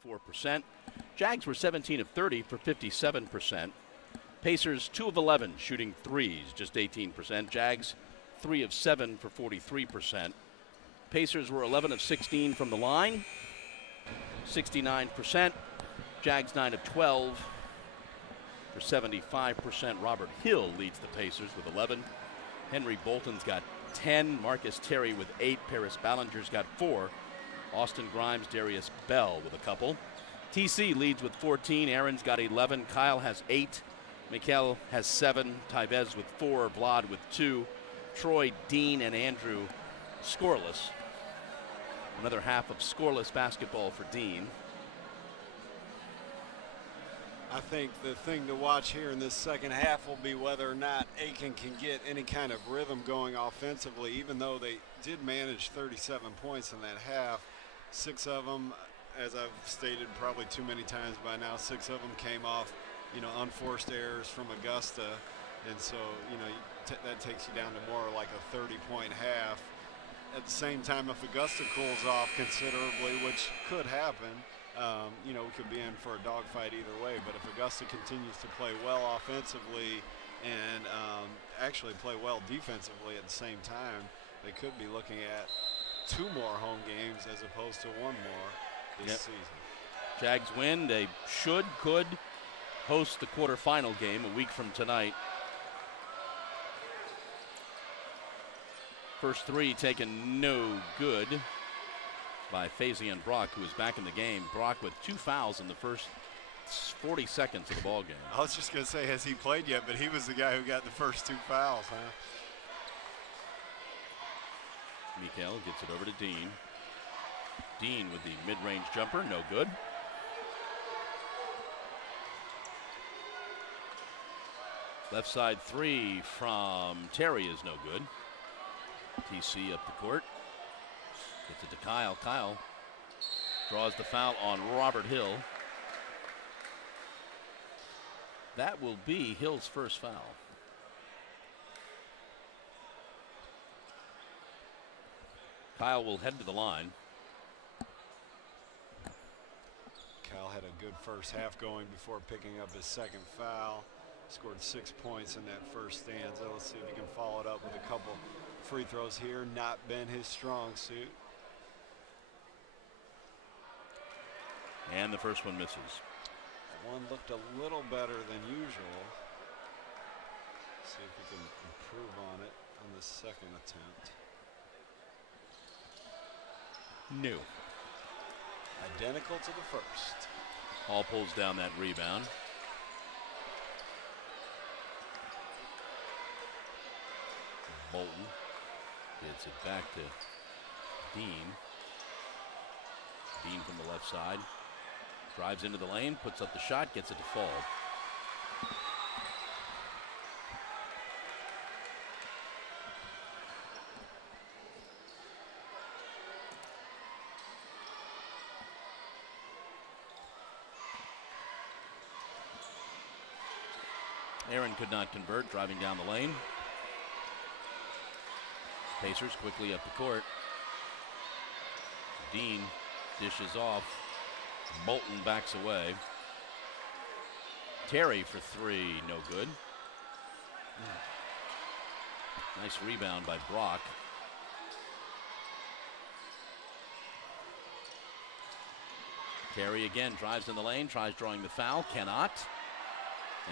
54%. Jags were 17 of 30 for 57%. Pacers 2 of 11 shooting threes, just 18%. Jags 3 of 7 for 43%. Pacers were 11 of 16 from the line, 69%. Jags 9 of 12 for 75%. Robert Hill leads the Pacers with 11. Henry Bolton's got 10. Marcus Terry with 8. Paris Ballinger's got 4. Austin Grimes, Darius Bell with a couple. TC leads with 14. Aaron's got 11. Kyle has 8. Mikel has 7. Tyvez with 4. Vlad with 2. Troy, Dean, and Andrew scoreless. Another half of scoreless basketball for Dean. I think the thing to watch here in this second half will be whether or not Aiken can get any kind of rhythm going offensively, even though they did manage 37 points in that half. 6 of them, as I've stated probably too many times by now, 6 of them came off, unforced errors from Augusta. And so, that takes you down to more like a 30-point half. At the same time, if Augusta cools off considerably, which could happen, we could be in for a dogfight either way. But if Augusta continues to play well offensively and actually play well defensively at the same time, they could be looking at 2 more home games as opposed to 1 more this season. Jags win. They could host the quarterfinal game a week from tonight. First 3 taken no good by Fazian Brock, who is back in the game. Brock with 2 fouls in the first 40 seconds of the ball game. I was just going to say, has he played yet? But he was the guy who got the first 2 fouls, huh? Mikel gets it over to Dean. Dean with the mid-range jumper, no good. Left side 3 from Terry is no good. TC up the court. Gets it to Kyle. Kyle draws the foul on Robert Hill. That will be Hill's first foul. Kyle will head to the line. Kyle had a good first half going before picking up his second foul. Scored 6 points in that first stanza. Let's see if he can follow it up with a couple free throws here. Not been his strong suit. And the first one misses. That one looked a little better than usual. See if we can improve on it on the second attempt. No. Identical to the first. Hall pulls down that rebound. Bolton gets it back to Dean. Dean from the left side. Drives into the lane, puts up the shot, gets it to fall. Aaron could not convert, driving down the lane. Pacers quickly up the court. Dean dishes off. Bolton backs away. Terry for 3, no good. Nice rebound by Brock. Terry again drives in the lane, tries drawing the foul, cannot.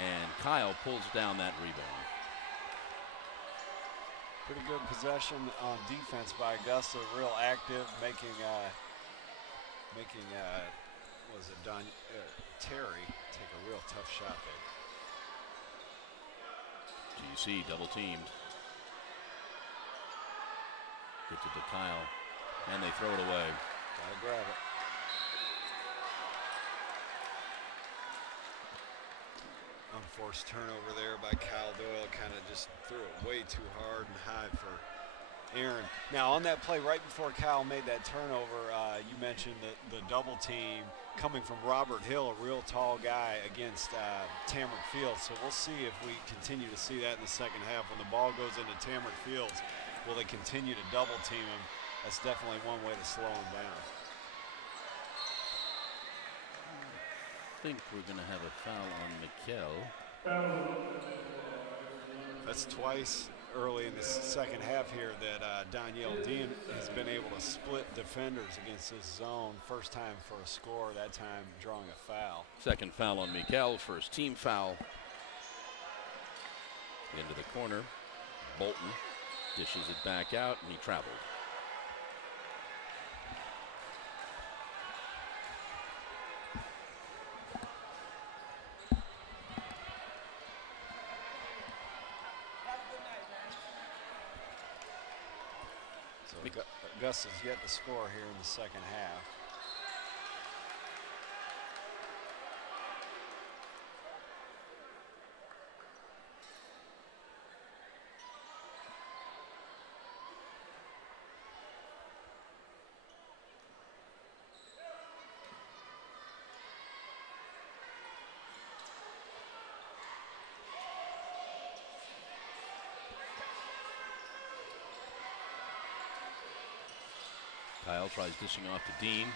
And Kyle pulls down that rebound. Pretty good possession on defense by Augusta. Real active, making Terry take a real tough shot there. GC double teamed. Gets it to Kyle, and they throw it away. Gotta grab it. Unforced turnover there by Kyle Doyle. Kind of just threw it way too hard and high for Aaron. Now on that play right before Kyle made that turnover, you mentioned the double team coming from Robert Hill, a real tall guy against Tamarick Fields. So we'll see if we continue to see that in the second half. When the ball goes into Tamarick Fields, will they continue to double team him? That's definitely one way to slow him down. think we're going to have a foul on Mikkel. That's twice early in the second half here that Danielle Dean has been able to split defenders against this zone. First time for a score, that time drawing a foul. Second foul on Mikkel, first team foul. Into the corner. Bolton dishes it back out, and he traveled. So Augusta's yet to score here in the second half. Kyle tries dishing off to Dean.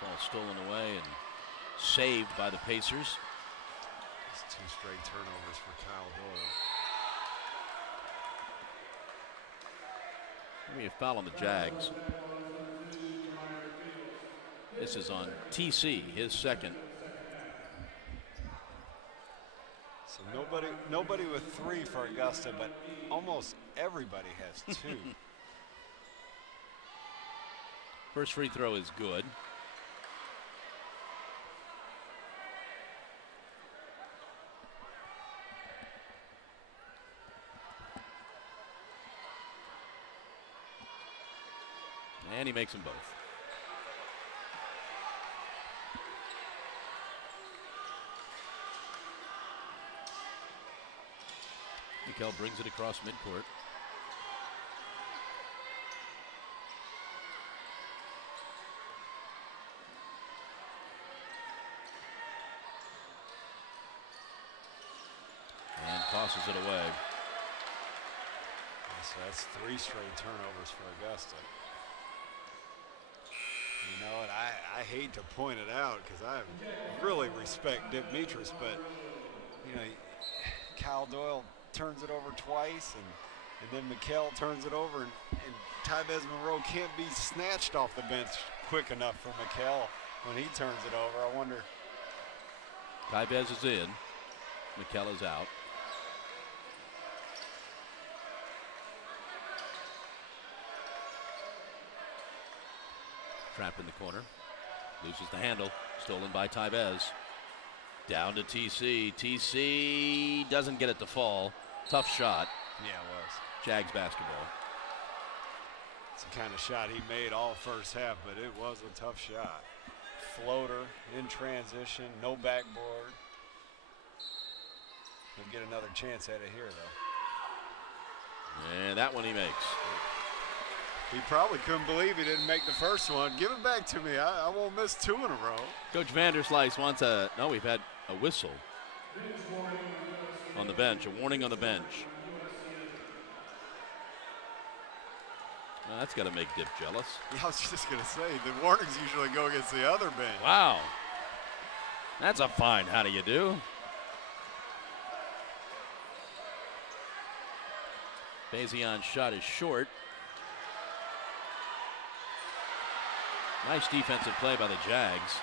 Ball stolen away and saved by the Pacers. It's 2 straight turnovers for Kyle Doyle. Maybe a foul on the Jags. This is on TC, his second. So nobody with 3 for Augusta, but almost everybody has 2. First free throw is good. And he makes them both. Mikkel brings it across midcourt. And tosses it away. So that's 3 straight turnovers for Augusta. You know, and I hate to point it out because I really respect Dimitris, but, you know, Kyle Doyle turns it over twice, and then Mikkel turns it over, and Tybez Monroe can't be snatched off the bench quick enough for Mikkel when he turns it over. I wonder. Tybez is in. Mikkel is out. Trapped in the corner. Loses the handle. Stolen by Tybez. Down to TC. TC doesn't get it to fall. Tough shot. Yeah, it was. Jags basketball. It's the kind of shot he made all first half, but it was a tough shot. Floater in transition, no backboard. He'll get another chance at it here, though. And that one he makes. He probably couldn't believe he didn't make the first one. Give it back to me. I won't miss 2 in a row. Coach Vanderslice wants a, no, we've had a whistle on the bench, a warning on the bench. Well, that's got to make Dip jealous. Yeah, I was just going to say, the warnings usually go against the other bench. Wow. That's a fine how do you do. Bazion's shot is short. Nice defensive play by the Jags.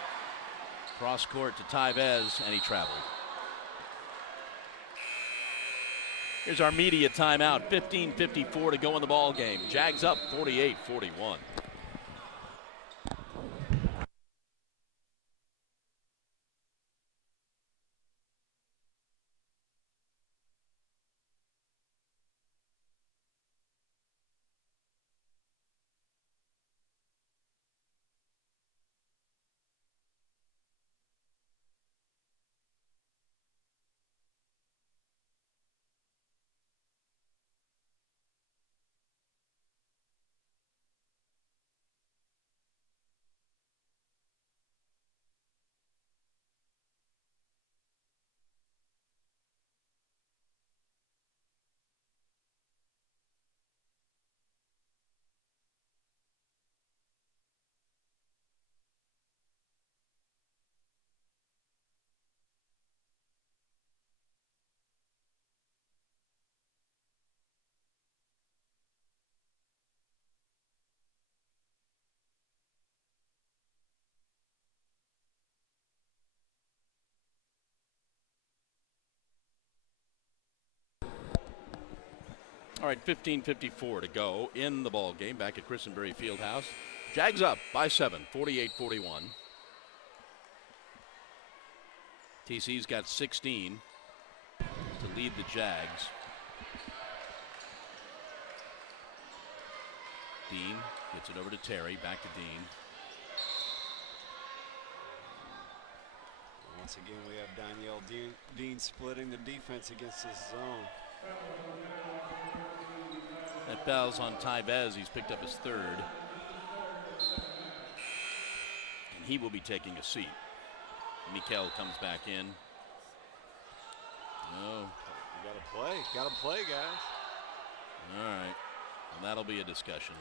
Cross court to Tybez, and he traveled. Here's our media timeout. 15:54 to go in the ball game. Jags up 48-41. All right, 15:54 to go in the ball game back at Christenberry Fieldhouse. Jags up by 7, 48-41. TC's got 16 to lead the Jags. Dean gets it over to Terry, back to Dean. Once again, we have Danielle Dean splitting the defense against this zone. That foul's on Tyvez. He's picked up his third. And he will be taking a seat. Mikel comes back in. No. You gotta play, guys. All right. And that'll be a discussion.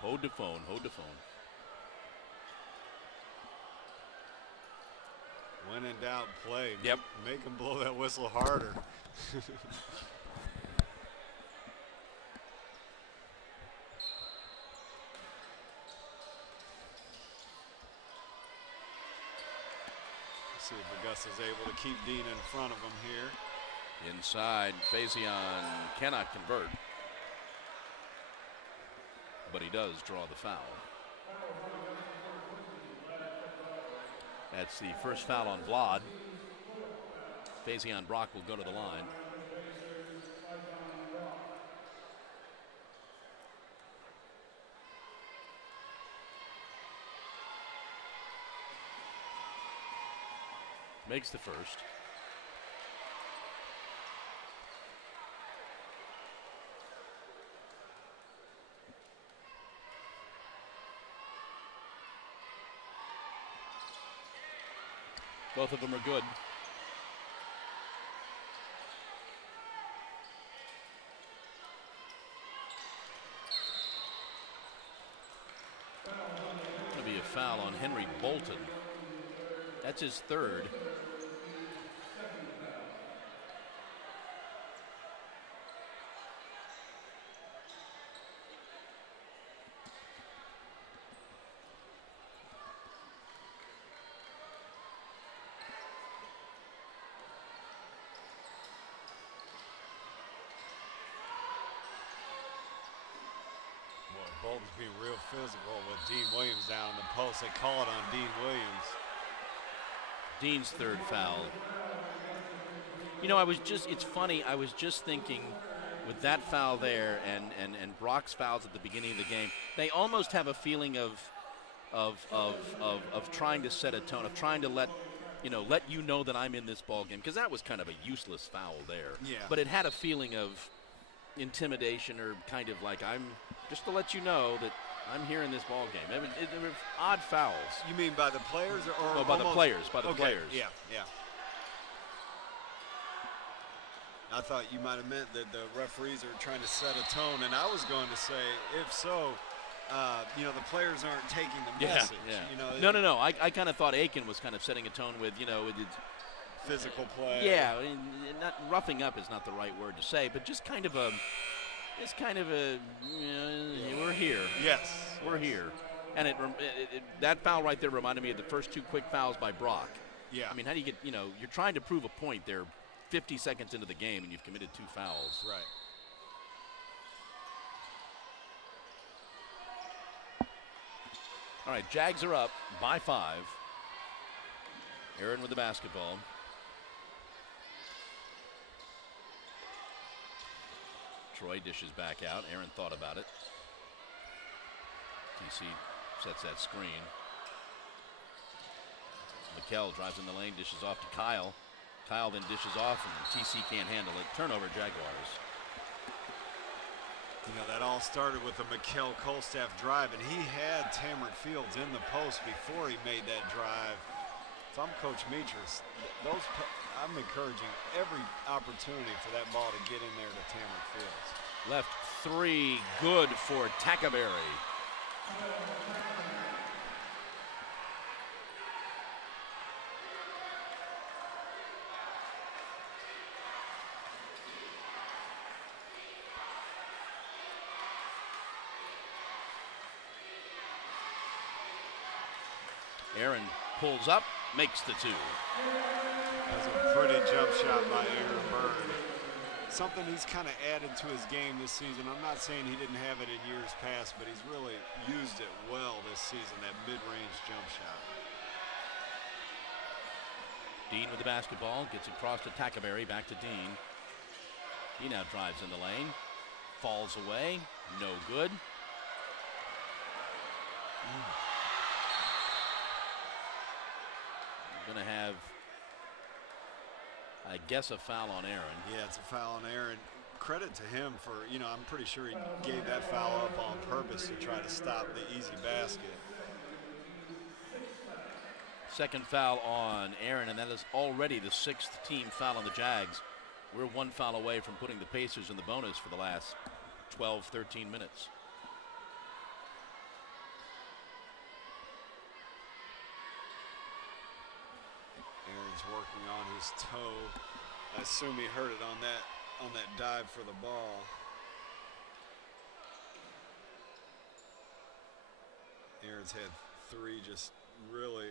Hold the phone. When in doubt, play. Yep. Make them blow that whistle harder. See if Augusta's able to keep Dean in front of him here. Inside, Faison cannot convert. But he does draw the foul. That's the first foul on Vlad. Faison Brock will go to the line. Makes the first. Both of them are good. Going to be a foul on Henry Bolton. That's his third. Bolton's being real physical with Dean Williams down in the post. They call it on Dean Williams. Dean's third foul. You know, it's funny, I was just thinking with that foul there and Brock's fouls at the beginning of the game, they almost have a feeling of trying to set a tone, of trying to let you know that I'm in this ball game, because that was kind of a useless foul there. Yeah. But it had a feeling of intimidation, or kind of like, I'm just to let you know that I'm here in this ball game. It were odd fouls. You mean by the players or no, by the players? By the players. Yeah. I thought you might have meant that the referees are trying to set a tone, and I was going to say, if so, the players aren't taking the message. Yeah. No. I kind of thought Aiken was kind of setting a tone with, physical play. Yeah, not roughing up is not the right word to say, but just kind of a. It's kind of a, we're here. Yes. We're here. And that foul right there reminded me of the first two quick fouls by Brock. Yeah. I mean, how do you get, you're trying to prove a point there 50 seconds into the game and you've committed two fouls. Right. All right, Jags are up by 5. Aaron with the basketball. Troy dishes back out. Aaron thought about it. TC sets that screen. Mikel drives in the lane, dishes off to Kyle. Kyle then dishes off, and TC can't handle it. Turnover, Jaguars. That all started with a Mikel Colstaff drive, and he had Tamarick Fields in the post before he made that drive. If I'm Coach Metris, I'm encouraging every opportunity for that ball to get in there to Tamarick Fields. Left 3, good for Tackaberry. Aaron pulls up, makes the 2. That was a pretty jump shot by Aaron Bird. something he's kind of added to his game this season. I'm not saying he didn't have it in years past, but he's really used it well this season, that mid-range jump shot. Dean with the basketball, gets across to Tackaberry, back to Dean. He now drives in the lane, falls away, no good. Gonna have, I guess, a foul on Aaron. Yeah, it's a foul on Aaron. Credit to him for, I'm pretty sure he gave that foul up on purpose to try to stop the easy basket. Second foul on Aaron, and that is already the 6th team foul on the Jags. We're one foul away from putting the Pacers in the bonus for the last 12, 13 minutes. Aaron's working on his toe. I assume he hurt it on that dive for the ball. Aaron's had 3 just really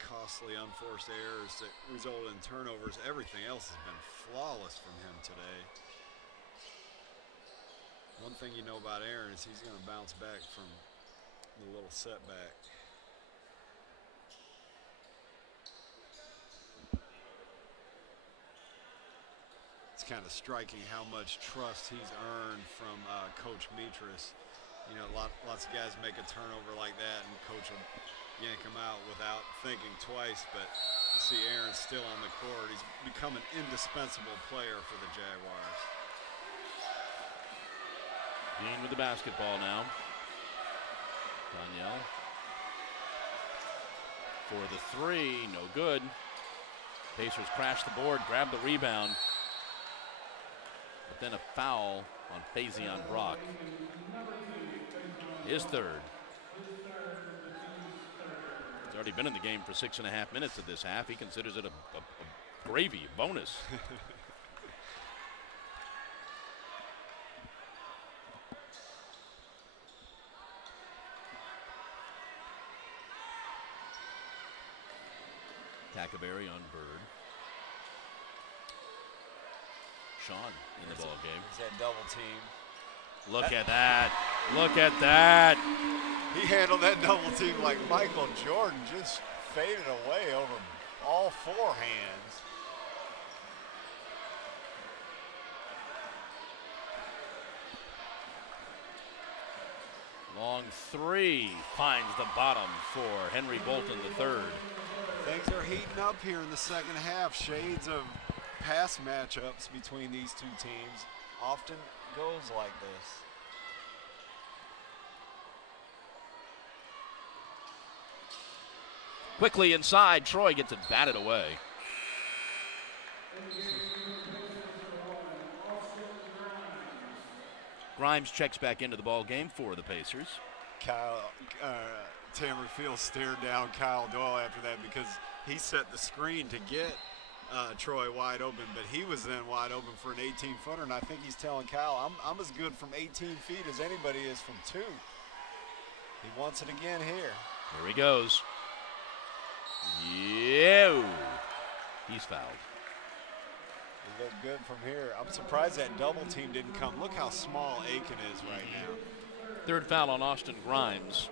costly unforced errors that resulted in turnovers. Everything else has been flawless from him today. One thing you know about Aaron is he's going to bounce back from the little setback. It's kind of striking how much trust he's earned from Coach Mitras. Lots of guys make a turnover like that and Coach will yank him out without thinking twice, but you see Aaron still on the court. He's become an indispensable player for the Jaguars. Dean with the basketball now. Danielle for the 3, no good. Pacers crash the board, grab the rebound. But then a foul on Fazion Brock. His 3rd. He's already been in the game for 6.5 minutes of this half. He considers it a gravy bonus. Tackaberry on Bird. Sean in the ball game. Is that double team? Look at that. Look at that. He handled that double team like Michael Jordan, just faded away over all 4 hands. Long 3 finds the bottom for Henry Bolton III. Things are heating up here in the second half. Shades of past matchups between these 2 teams often goes like this. Quickly inside, Troy gets it batted away. Grimes checks back into the ball game for the Pacers. Tamara Fields stared down Kyle Doyle after that because he set the screen to get Troy wide open, but he was then wide open for an 18-footer, and I think he's telling Kyle, I'm as good from 18 feet as anybody is from 2. He wants it again here. Here he goes. Yeah. He's fouled. He looked good from here. I'm surprised that double team didn't come. Look how small Aiken is right now. 3rd foul on Austin Grimes.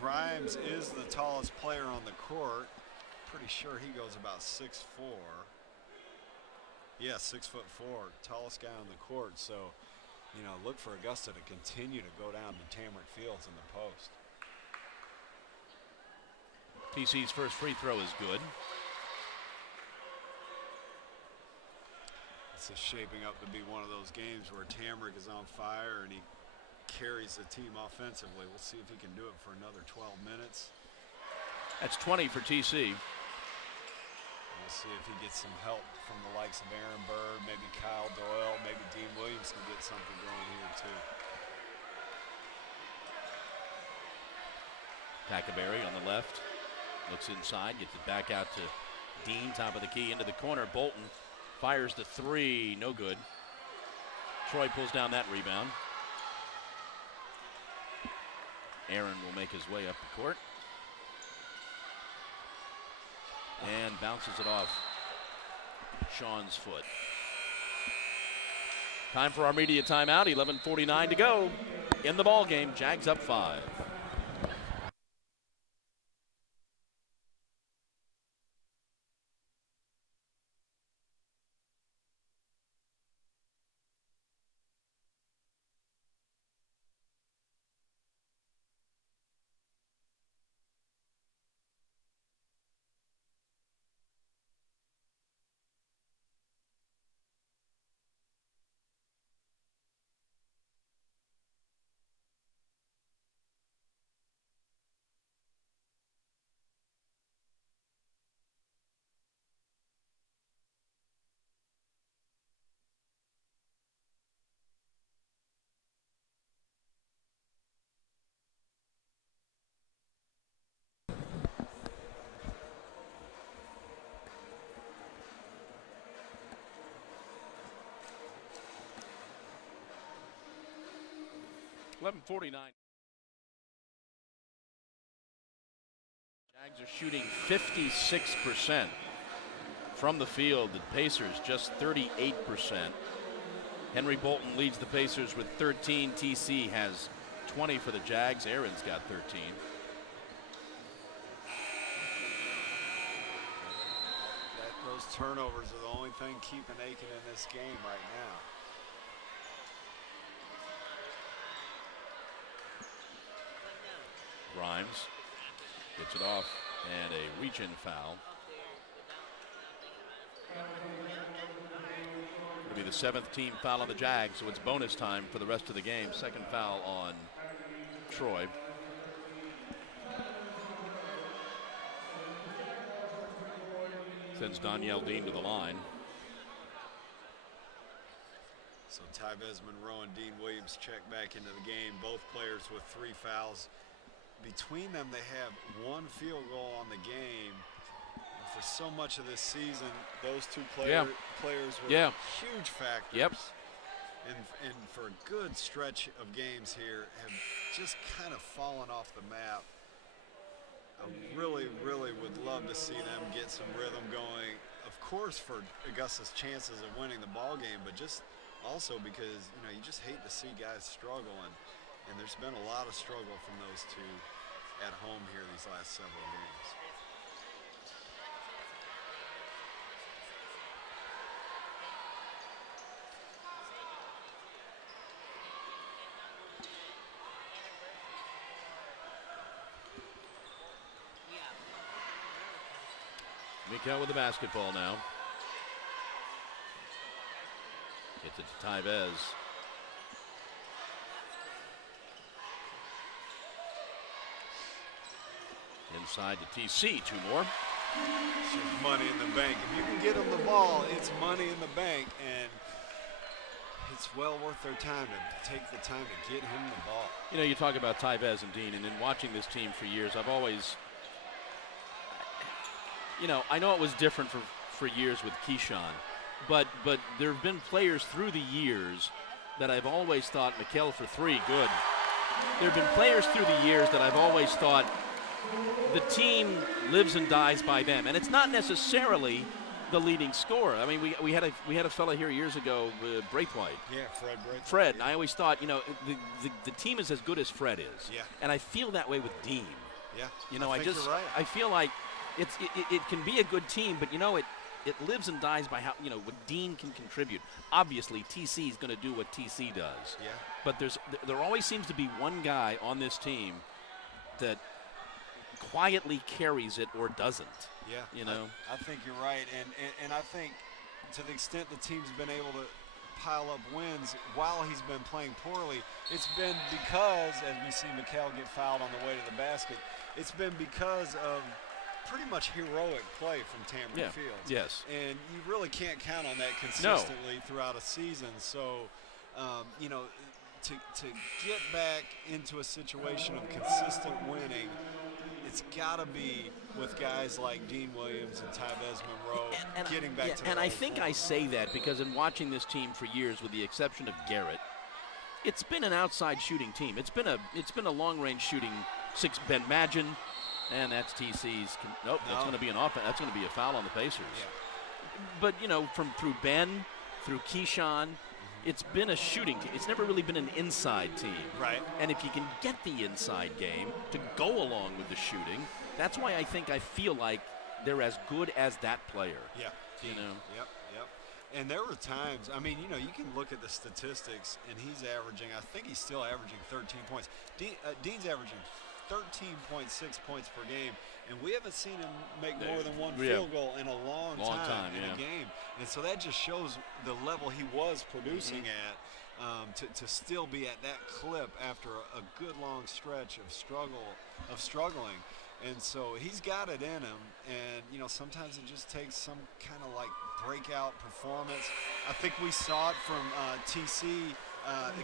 Grimes is the tallest player on the court. Pretty sure he goes about 6'4". Yeah, 6'4", tallest guy on the court. So, look for Augusta to continue to go down to Tamarick Fields in the post. TC's first free throw is good. This is shaping up to be one of those games where Tamarick is on fire and he carries the team offensively. We'll see if he can do it for another 12 minutes. That's 20 for TC. We'll see if he gets some help from the likes of Aaron Bird, maybe Kyle Doyle, maybe Dean Williams can get something going here too. Tackaberry on the left. Looks inside, gets it back out to Dean, top of the key, into the corner. Bolton fires the 3, no good. Troy pulls down that rebound. Aaron will make his way up the court. and bounces it off Sean's foot. Time for our media timeout. 11:49 to go in the ball game. Jags up 5. $11:49. Jags are shooting 56% from the field. The Pacers just 38%. Henry Bolton leads the Pacers with 13. TC has 20 for the Jags. Aaron's got 13. Those turnovers are the only thing keeping Aiken in this game right now. Grimes gets it off, and a reach-in foul. It'll be the 7th team foul on the Jags, so it's bonus time for the rest of the game. Second foul on Troy. Sends Danielle Dean to the line. So Tyvez Monroe and Dean Williams check back into the game. Both players with 3 fouls. Between them, they have 1 field goal on the game. And for so much of this season, those 2 players were huge factors. Yep. And for a good stretch of games here, have just kind of fallen off the map. I really, really would love to see them get some rhythm going. Of course, for Augusta's chances of winning the ball game, but just also because you just hate to see guys struggle, and there's been a lot of struggle from those 2 at home here these last several games. Mikel with the basketball now. Gets it to Tyvez. Inside to TC, 2 more. It's just money in the bank. If you can get them the ball, it's money in the bank, and it's well worth their time to take the time to get him the ball. You talk about Tyvez and Dean, and in watching this team for years, I've always, I know it was different for years with Keyshawn, but there have been players through the years that I've always thought, Mikel for 3, good. There have been players through the years that I've always thought the team lives and dies by them, and it's not necessarily the leading scorer. I mean, we had a fella here years ago, Braithwaite. Yeah, Fred Braithwaite. Fred, and I always thought, the team is as good as Fred is. Yeah. And I feel that way with Dean. Yeah. I think you're right. I feel like it can be a good team, but it lives and dies by how what Dean can contribute. Obviously, TC is going to do what TC does. Yeah. But there always seems to be one guy on this team that quietly carries it or doesn't. Yeah. I think you're right, and I think to the extent the team's been able to pile up wins while he's been playing poorly, it's been because, as we see Mikel get fouled on the way to the basket, it's been because of pretty much heroic play from Tamron Fields. Yes. And you really can't count on that consistently throughout a season. So, to get back into a situation of consistent winning, it's got to be with guys like Dean Williams and Tyvez Monroe getting back to the And I old think form. I say that because in watching this team for years, with the exception of Garrett, it's been an outside shooting team. It's been a long-range shooting Ben Magin, And that's TC's. Nope, that's going to be an offense. That's going to be a foul on the Pacers. Yeah. But through Ben, through Keyshawn, it's been a shooting team. It's never really been an inside team. Right. And if you can get the inside game to go along with the shooting, that's why I feel like they're as good as that player. Yeah. Yep. And there were times, you can look at the statistics, and he's averaging, I think he's still averaging 13 points. Dean's averaging 13.6 points per game, and we haven't seen him make more than one field goal in a long time in a game. And so that just shows the level he was producing at, to still be at that clip after a good long stretch of struggling. And so he's got it in him, and sometimes it just takes some kind of like breakout performance. I think we saw it from TC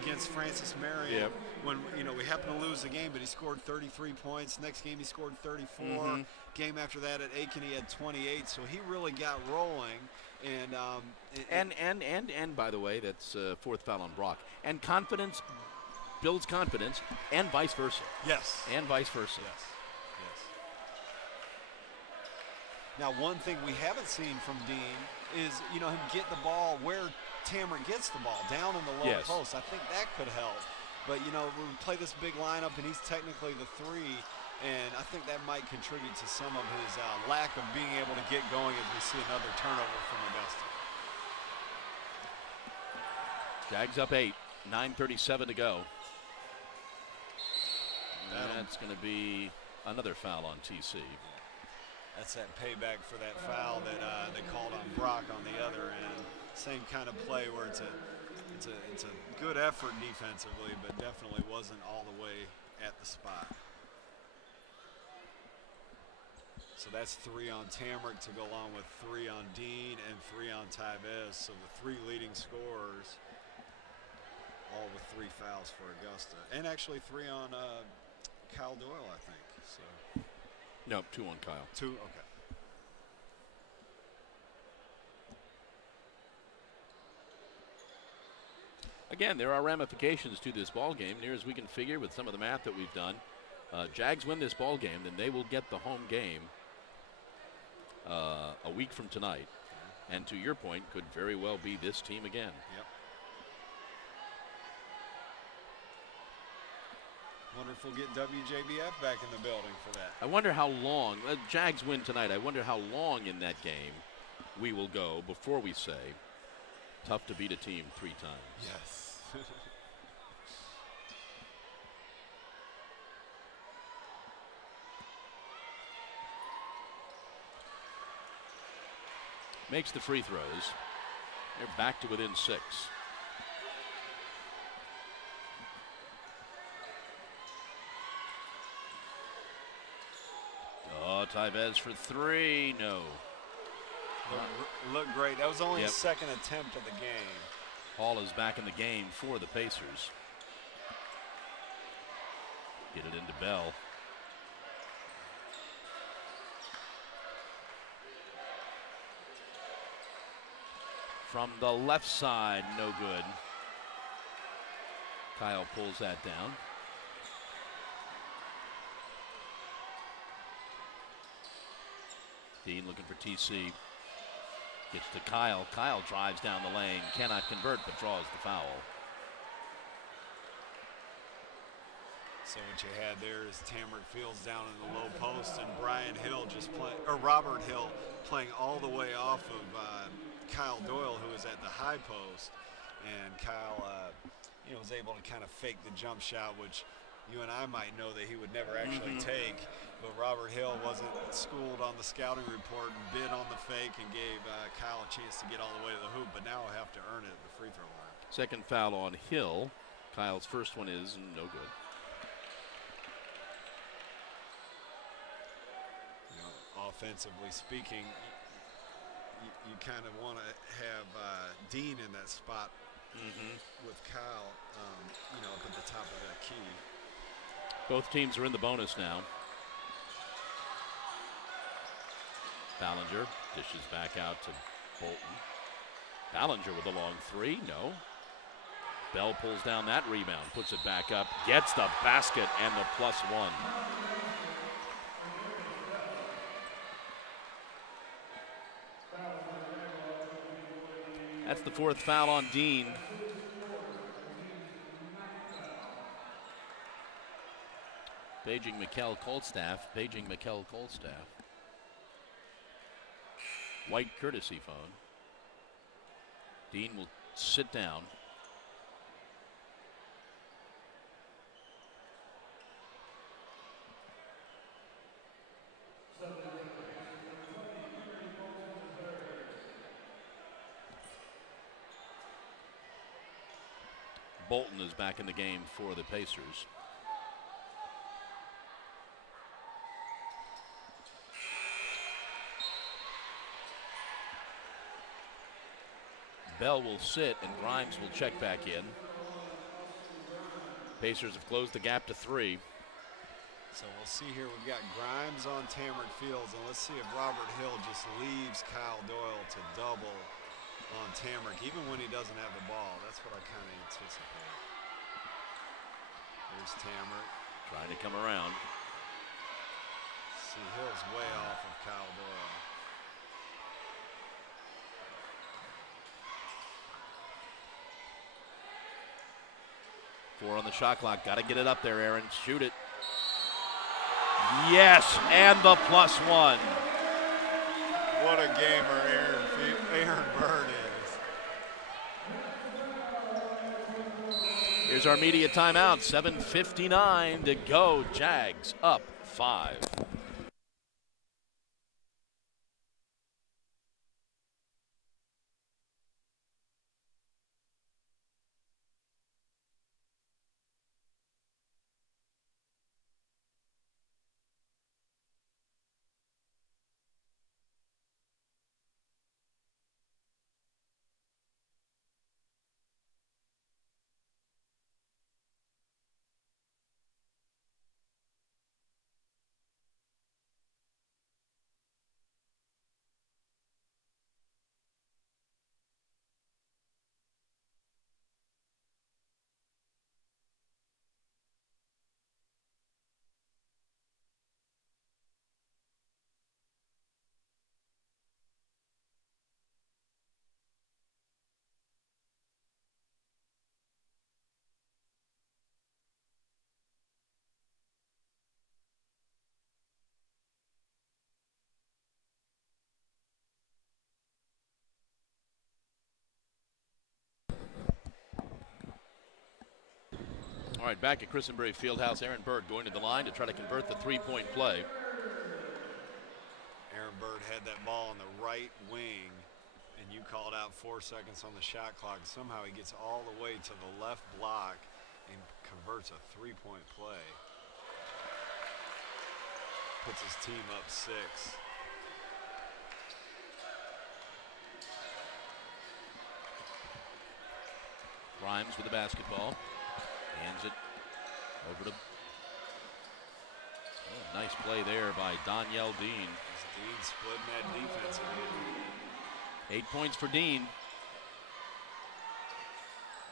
against Francis Marion when we happened to lose the game, but he scored 33 points. Next game he scored 34. Game after that at Aiken he had 28. So he really got rolling. And by the way, that's fourth foul on Brock. And confidence builds confidence, and vice versa. Yes. And vice versa. Yes. Now, one thing we haven't seen from Dean is, him get the ball where Tamarick gets the ball, down in the low post. I think that could help. But, we play this big lineup, and he's technically the 3, and I think that might contribute to some of his lack of being able to get going as we see another turnover from Augusta. Jags up 8, 9:37 to go. That's going to be another foul on TC. That's that payback for that foul that they called on Brock on the other end. Same kind of play where it's a good effort defensively, but definitely wasn't all the way at the spot. So that's 3 on Tamarick to go along with 3 on Dean and 3 on Tyvez. So the 3 leading scorers, all with 3 fouls for Augusta, and actually 3 on Kyle Doyle, I think. So. No, 2 on Kyle. 2, okay. Again, there are ramifications to this ball game, near as we can figure with some of the math that we've done. Jags win this ball game, then they will get the home game a week from tonight. And to your point, could very well be this team again. Yep. Wonder if we'll get WJBF back in the building for that. I wonder how long, Jags win tonight, I wonder how long in that game we will go before we say, tough to beat a team 3 times. Yes. Makes the free throws. They're back to within 6. Oh, Tyvez for 3. No. Looked great. That was only his second attempt of the game. Hall is back in the game for the Pacers. Get it into Bell. From the left side, no good. Kyle pulls that down. Dean looking for TC. Gets to Kyle. Kyle drives down the lane. Cannot convert, but draws the foul. So what you had there is Tamarick Fields down in the low post, and Brian Hill Robert Hill playing all the way off of Kyle Doyle, who was at the high post, and Kyle, was able to kind of fake the jump shot, which you and I might know that he would never actually take, but Robert Hill wasn't schooled on the scouting report and bid on the fake and gave Kyle a chance to get all the way to the hoop, but now he'll have to earn it at the free throw line. Second foul on Hill. Kyle's first one is no good. Offensively speaking, you kind of want to have Dean in that spot with Kyle, up at the top of that key. Both teams are in the bonus now. Ballinger dishes back out to Bolton. Ballinger with a long 3, no. Bell pulls down that rebound, puts it back up, gets the basket and the +1. That's the 4th foul on Dean. Paging Mikkel Colstaff. White courtesy phone. Dean will sit down. Bolton is back in the game for the Pacers. Bell will sit and Grimes will check back in. Pacers have closed the gap to 3. So we'll see here. We've got Grimes on Tamarick Fields, and let's see if Robert Hill just leaves Kyle Doyle to double on Tamarick, even when he doesn't have the ball. That's what I kind of anticipate. There's Tamarick. Trying to come around. See, Hill's way off of Kyle Doyle. Four on the shot clock. Got to get it up there, Aaron. Shoot it. Yes, and the +1. What a gamer Aaron Bird is. Here's our media timeout. 7:59 to go. Jags up 5. All right, back at Christenbury Fieldhouse, Aaron Bird going to the line to try to convert the three-point play. Aaron Bird had that ball on the right wing, and you called out 4 seconds on the shot clock. Somehow he gets all the way to the left block and converts a three-point play. Puts his team up 6. Grimes with the basketball. Hands it over to. Oh, nice play there by Danielle Dean. Dean splitting that defense again. 8 points for Dean.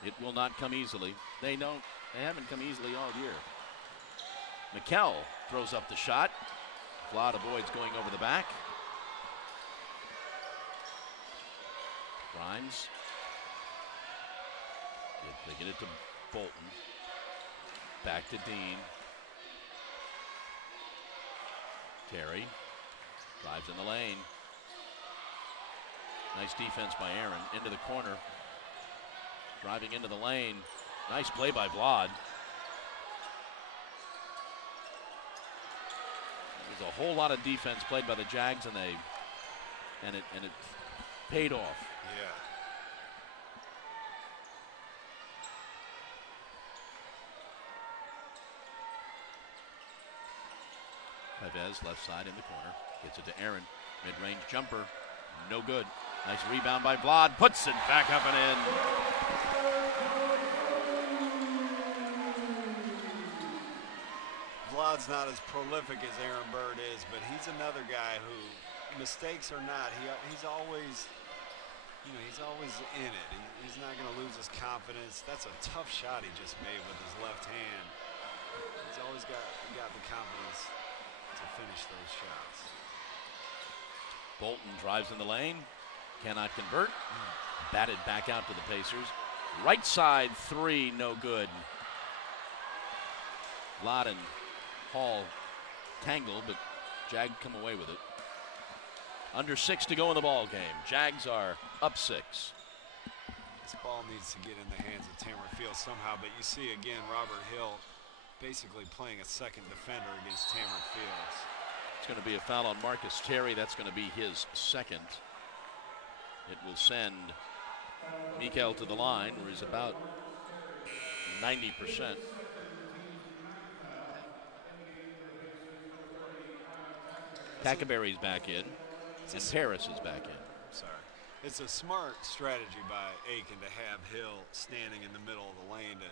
It will not come easily. They haven't come easily all year. Mikkel throws up the shot. Vlad avoids going over the back. Grimes. They get it to Bolton. Back to Dean. Terry drives in the lane. Nice defense by Aaron. Into the corner. Driving into the lane. Nice play by Vlad. There's a whole lot of defense played by the Jags, and it paid off. Yeah. Pevez left side in the corner. Gets it to Aaron. Mid-range jumper. No good. Nice rebound by Vlad. Puts it back up and in. Vlad's not as prolific as Aaron Bird is, but he's another guy who, mistakes or not, he's always, he's always in it. He's not going to lose his confidence. That's a tough shot he just made with his left hand. He's always got the confidence to finish those shots. Bolton drives in the lane, cannot convert. batted back out to the Pacers. Right side three, no good. Lott and Hall tangle, but Jag come away with it. Under 6 to go in the ball game. Jags are up 6. This ball needs to get in the hands of Tamarack Fields somehow, but you see again Robert Hill basically playing a second defender against Tamarack Fields. It's going to be a foul on Marcus Terry. That's going to be his second. It will send Mikel to the line, where he's about 90%. Tackaberry's back in, and Harris is back in. Sorry. It's a smart strategy by Aiken to have Hill standing in the middle of the lane to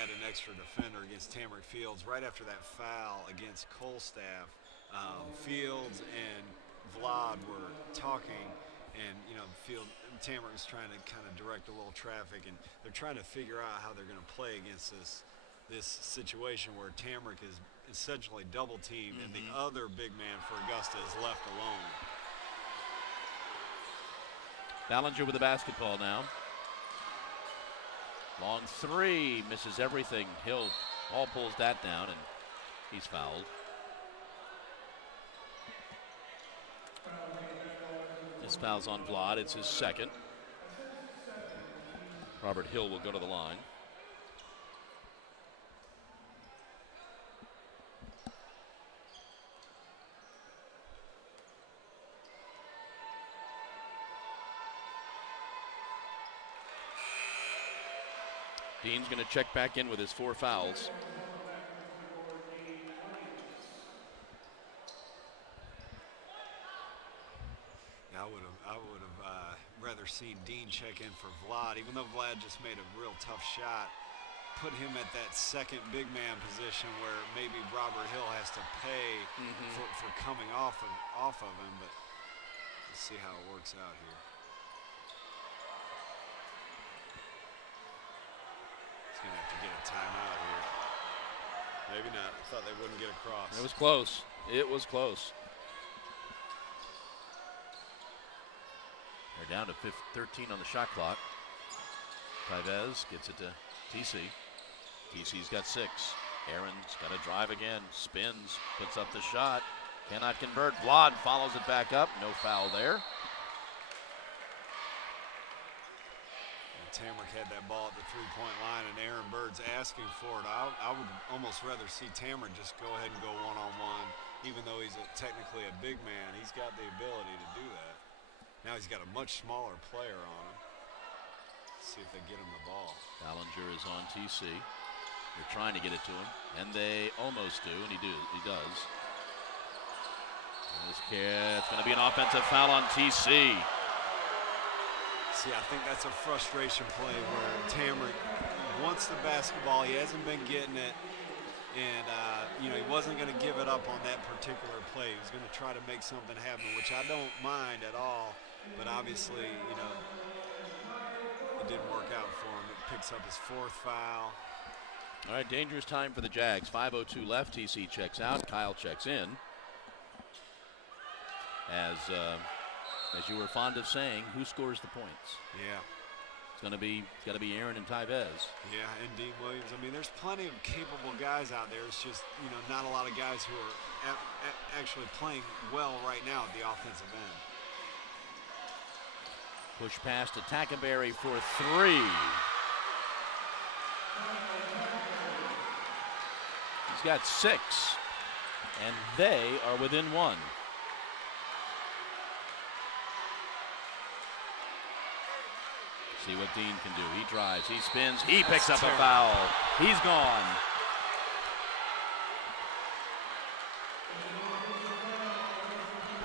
add an extra defender against Tamarack Fields. Right after that foul against Colstaff, Fields and Vlad were talking, and Tamarack was trying to kind of direct a little traffic, and they're trying to figure out how they're going to play against this situation where Tamarack is essentially double teamed, and the other big man for Augusta is left alone. Ballinger with the basketball now. Long three, misses everything. Hill all pulls that down, and he's fouled. This foul's on Vlad. It's his second. Robert Hill will go to the line. Dean's going to check back in with his 4 fouls. I would have rather seen Dean check in for Vlad, even though Vlad just made a real tough shot. Put him at that second big man position where maybe Robert Hill has to pay for coming off of him, but let's see how it works out here. He's gonna have to get a timeout here. Maybe not. I thought they wouldn't get across. It was close. It was close. They're down to 13 on the shot clock. Tevez gets it to TC. TC's got 6. Aaron's got to drive again. Spins, puts up the shot. Cannot convert. Vlad follows it back up. No foul there. Tamarack had that ball at the three-point line, and Aaron Bird's asking for it. I would almost rather see Tamarack just go ahead and go one-on-one, even though he's technically a big man. He's got the ability to do that. Now he's got a much smaller player on him. Let's see if they get him the ball. Ballinger is on TC. They're trying to get it to him, and they almost do, and he does. And it's going to be an offensive foul on TC. See, I think that's a frustration play where Tamarack wants the basketball. He hasn't been getting it, and he wasn't going to give it up on that particular play. He was going to try to make something happen, which I don't mind at all. But obviously, it didn't work out for him. It picks up his 4th foul. All right, dangerous time for the Jags. 5:02 left. TC checks out. Kyle checks in. As you were fond of saying, who scores the points? Yeah. It's got to be Aaron and Tevez. Yeah, and Dean Williams. I mean, there's plenty of capable guys out there. It's just, not a lot of guys who are actually playing well right now at the offensive end. Push pass to Tackaberry for 3. He's got 6, and they are within 1. See what Dean can do. He drives, he spins, he picks up a foul. He's gone.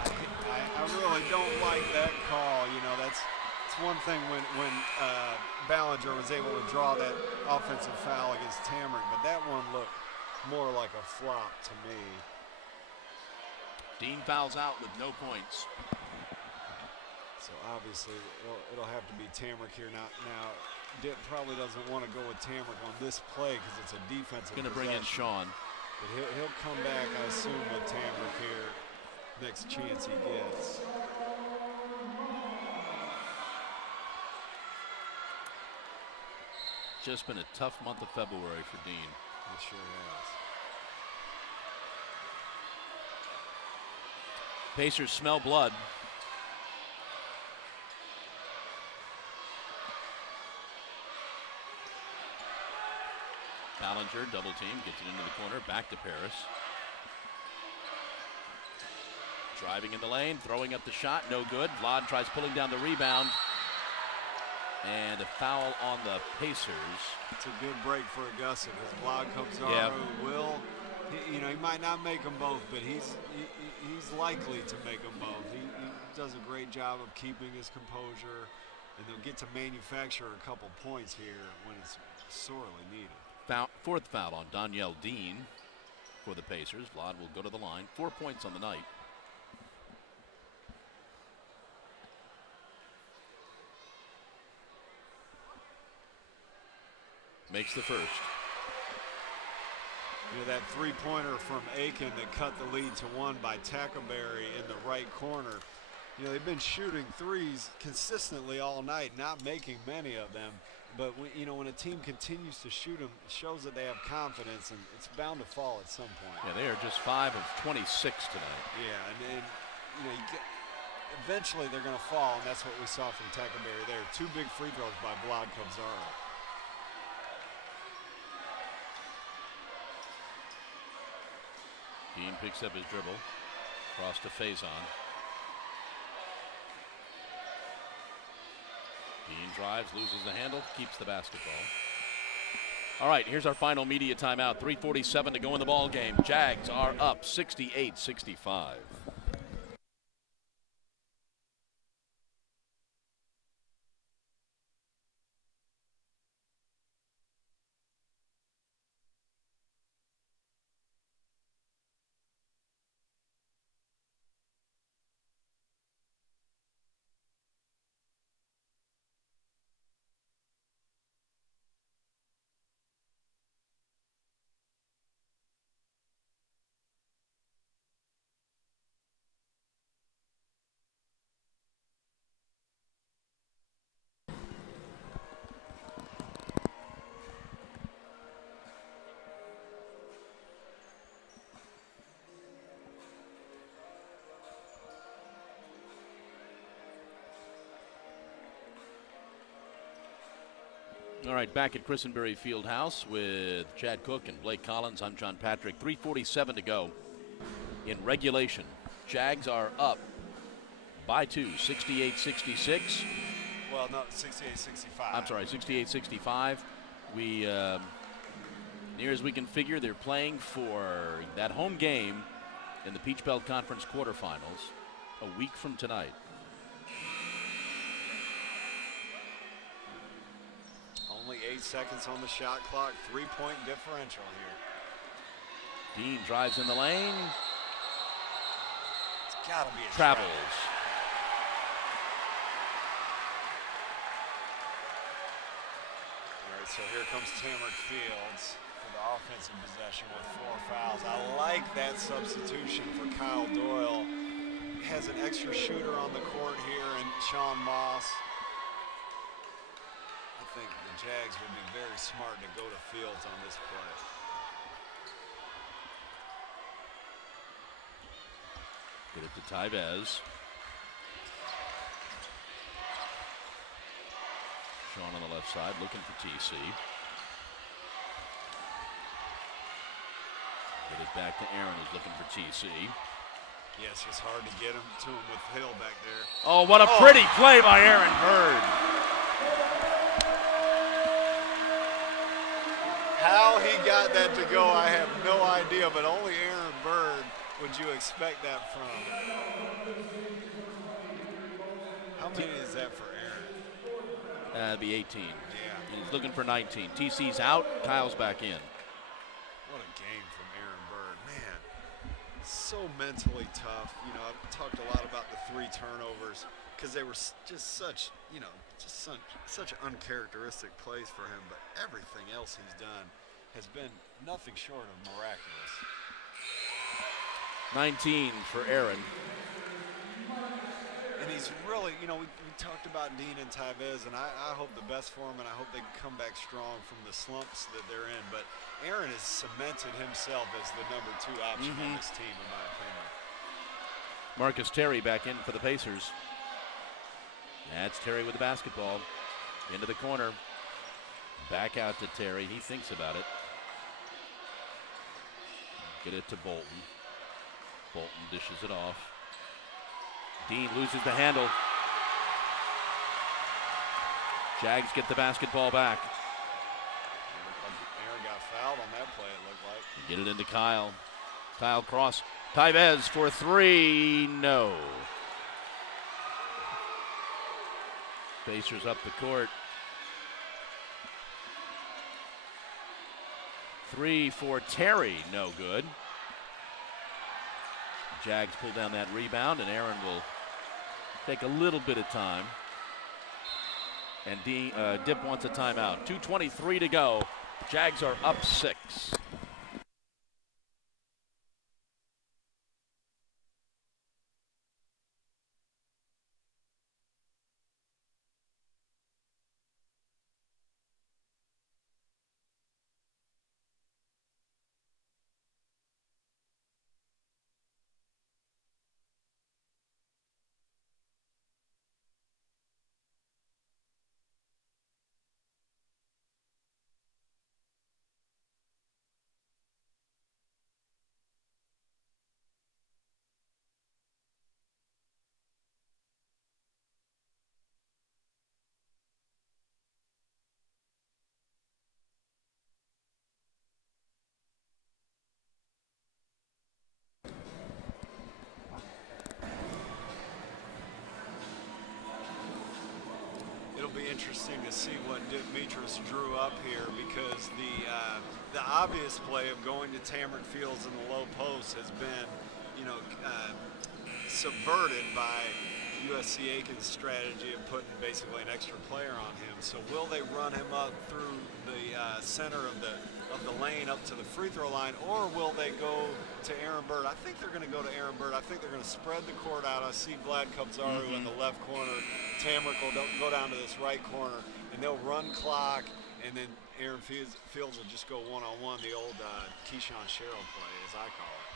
I really don't like that call. That's one thing when Ballinger was able to draw that offensive foul against Tamarack, but that one looked more like a flop to me. Dean fouls out with no points. So obviously it'll have to be Tamarack here now. Ditt probably doesn't want to go with Tamarack on this play because it's a defensive. Going to bring in Sean. But he'll come back, I assume, with Tamarack here next chance he gets. just been a tough month of February for Dean. It sure has. Pacers smell blood. Ballinger, double team, gets it into the corner, back to Paris. Driving in the lane, throwing up the shot, no good. Vlad tries pulling down the rebound. And a foul on the Pacers. It's a good break for Augusta because Vlad Kobzaro will, he might not make them both, but he's likely to make them both. He does a great job of keeping his composure, and they'll get to manufacture a couple points here when it's sorely needed. Fourth foul on Danielle Dean for the Pacers. Vlad will go to the line. 4 points on the night. Makes the first. That three-pointer from Aiken that cut the lead to 1 by Tackleberry in the right corner. They've been shooting threes consistently all night, not making many of them. But when a team continues to shoot them, it shows that they have confidence, and it's bound to fall at some point. Yeah, they are just 5 of 26 tonight. Yeah, and then eventually they're going to fall, and that's what we saw from Tackleberry there. 2 big free throws by Vlad Kobzaro. Dean picks up his dribble, cross to Faison. Dean drives, loses the handle, keeps the basketball. All right, here's our final media timeout. 3:47 to go in the ball game. Jags are up 68-65. All right, back at Christenberry Fieldhouse with Chad Cook and Blake Collins. I'm John Patrick. 3:47 to go in regulation. Jags are up by 2, 68-66. Well, no, 68-65. I'm sorry, 68-65. We, near as we can figure, they're playing for that home game in the Peach Belt Conference quarterfinals a week from tonight. Only 8 seconds on the shot clock. 3-point differential here. Dean drives in the lane. It's got to be a travels. All right, so here comes Tamarick Fields for the offensive possession with 4 fouls. I like that substitution for Kyle Doyle. He has an extra shooter on the court here, and Sean Moss. I think the Jags would be very smart to go to Fields on this play. Get it to Tybez. Sean on the left side looking for TC. Get it back to Aaron, who's looking for TC. Yes, it's hard to get him to him with Hill back there. Oh, what a pretty play by Aaron Bird. How he got that to go, I have no idea, but only Aaron Bird would you expect that from. How many is that for Aaron? That'd be 18. Yeah. He's looking for 19. TC's out, Kyle's back in. What a game from Aaron Bird. Man, so mentally tough. You know, I've talked a lot about the 3 turnovers because they were just such, such uncharacteristic plays for him, but everything else he's done has been nothing short of miraculous. 19 for Aaron. And he's really, you know, we talked about Dean and Tyvez, and I hope the best for him, and I hope they come back strong from the slumps that they're in. But Aaron has cemented himself as the number 2 option on this team, in my opinion. Marcus Terry back in for the Pacers. That's Terry with the basketball. Into the corner. Back out to Terry. He thinks about it. Get it to Bolton. Bolton dishes it off. Dean loses the handle. Jags get the basketball back. Aaron got fouled on that play, it looked like. Get it into Kyle. Kyle cross. Tyvez for 3. No. Pacers up the court. 3 for Terry. No good. Jags pull down that rebound, and Aaron will take a little bit of time. And Dip wants a timeout. 2:23 to go. Jags are up 6. Be interesting to see what Demetrius drew up here, because the obvious play of going to Tamarick Fields in the low post has been, you know, subverted by USC Aiken's strategy of putting basically an extra player on him. So will they run him up through the center of the lane up to the free throw line, or will they go to Aaron Bird? I think they're going to go to Aaron Bird. I think they're going to spread the court out. I see Vlad Kobzaru in the left corner. Tamarick will go down to this right corner, and they'll run clock, and then Aaron Fields will just go one-on-one, the old Keyshawn Sherrill play, as I call it.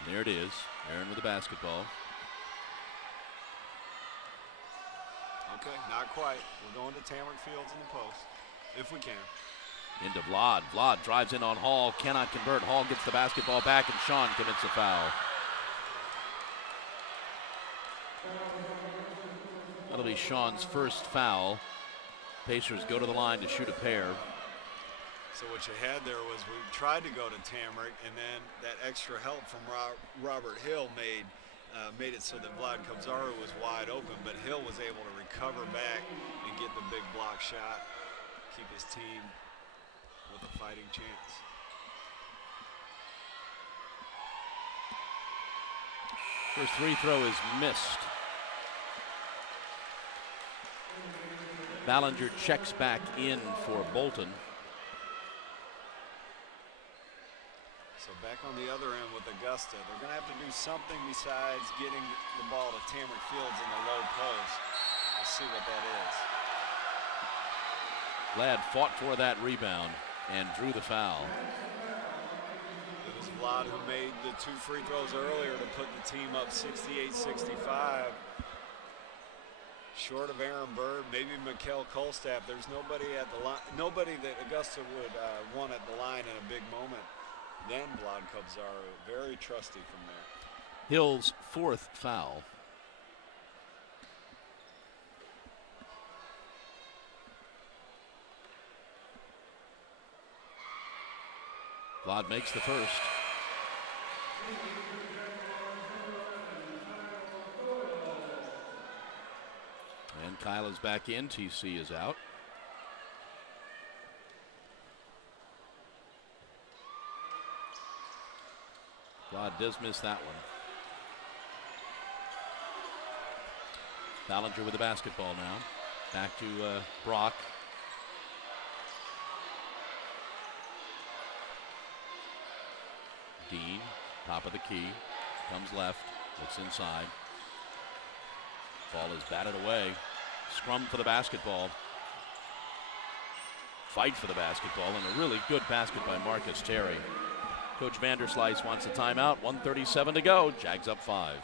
And there it is, Aaron with the basketball. Okay, not quite. We're going to Tamarick Fields in the post, if we can. Into Vlad. Vlad drives in on Hall, cannot convert. Hall gets the basketball back, and Sean commits a foul. That'll be Sean's first foul. Pacers go to the line to shoot a pair. So what you had there was we tried to go to Tamarick, and then that extra help from Robert Hill made it so that Vlad Kobzaru was wide open, but Hill was able to recover back and get the big block shot, keep his team with a fighting chance. First free throw is missed. Ballinger checks back in for Bolton. So back on the other end with Augusta, they're going to have to do something besides getting the ball to Tamarick Fields in the low post. Let's see what that is. Vlad fought for that rebound and drew the foul. It was Vlad who made the 2 free throws earlier to put the team up 68-65. Short of Aaron Bird, maybe Mikkel Kolstaff. There's nobody at the line, nobody that Augusta would want at the line in a big moment. Then Vlad Kobzaru, very trusty from there. Hill's 4th foul. Vlad makes the first. And Kyle is back in. TC is out. Vlad does miss that one. Ballinger with the basketball now. Back to Brock. Dean, top of the key, comes left, looks inside. Ball is batted away. Scrum for the basketball. Fight for the basketball, and a really good basket by Marcus Terry. Coach Vanderslice wants a timeout. 1:37 to go. Jags up 5.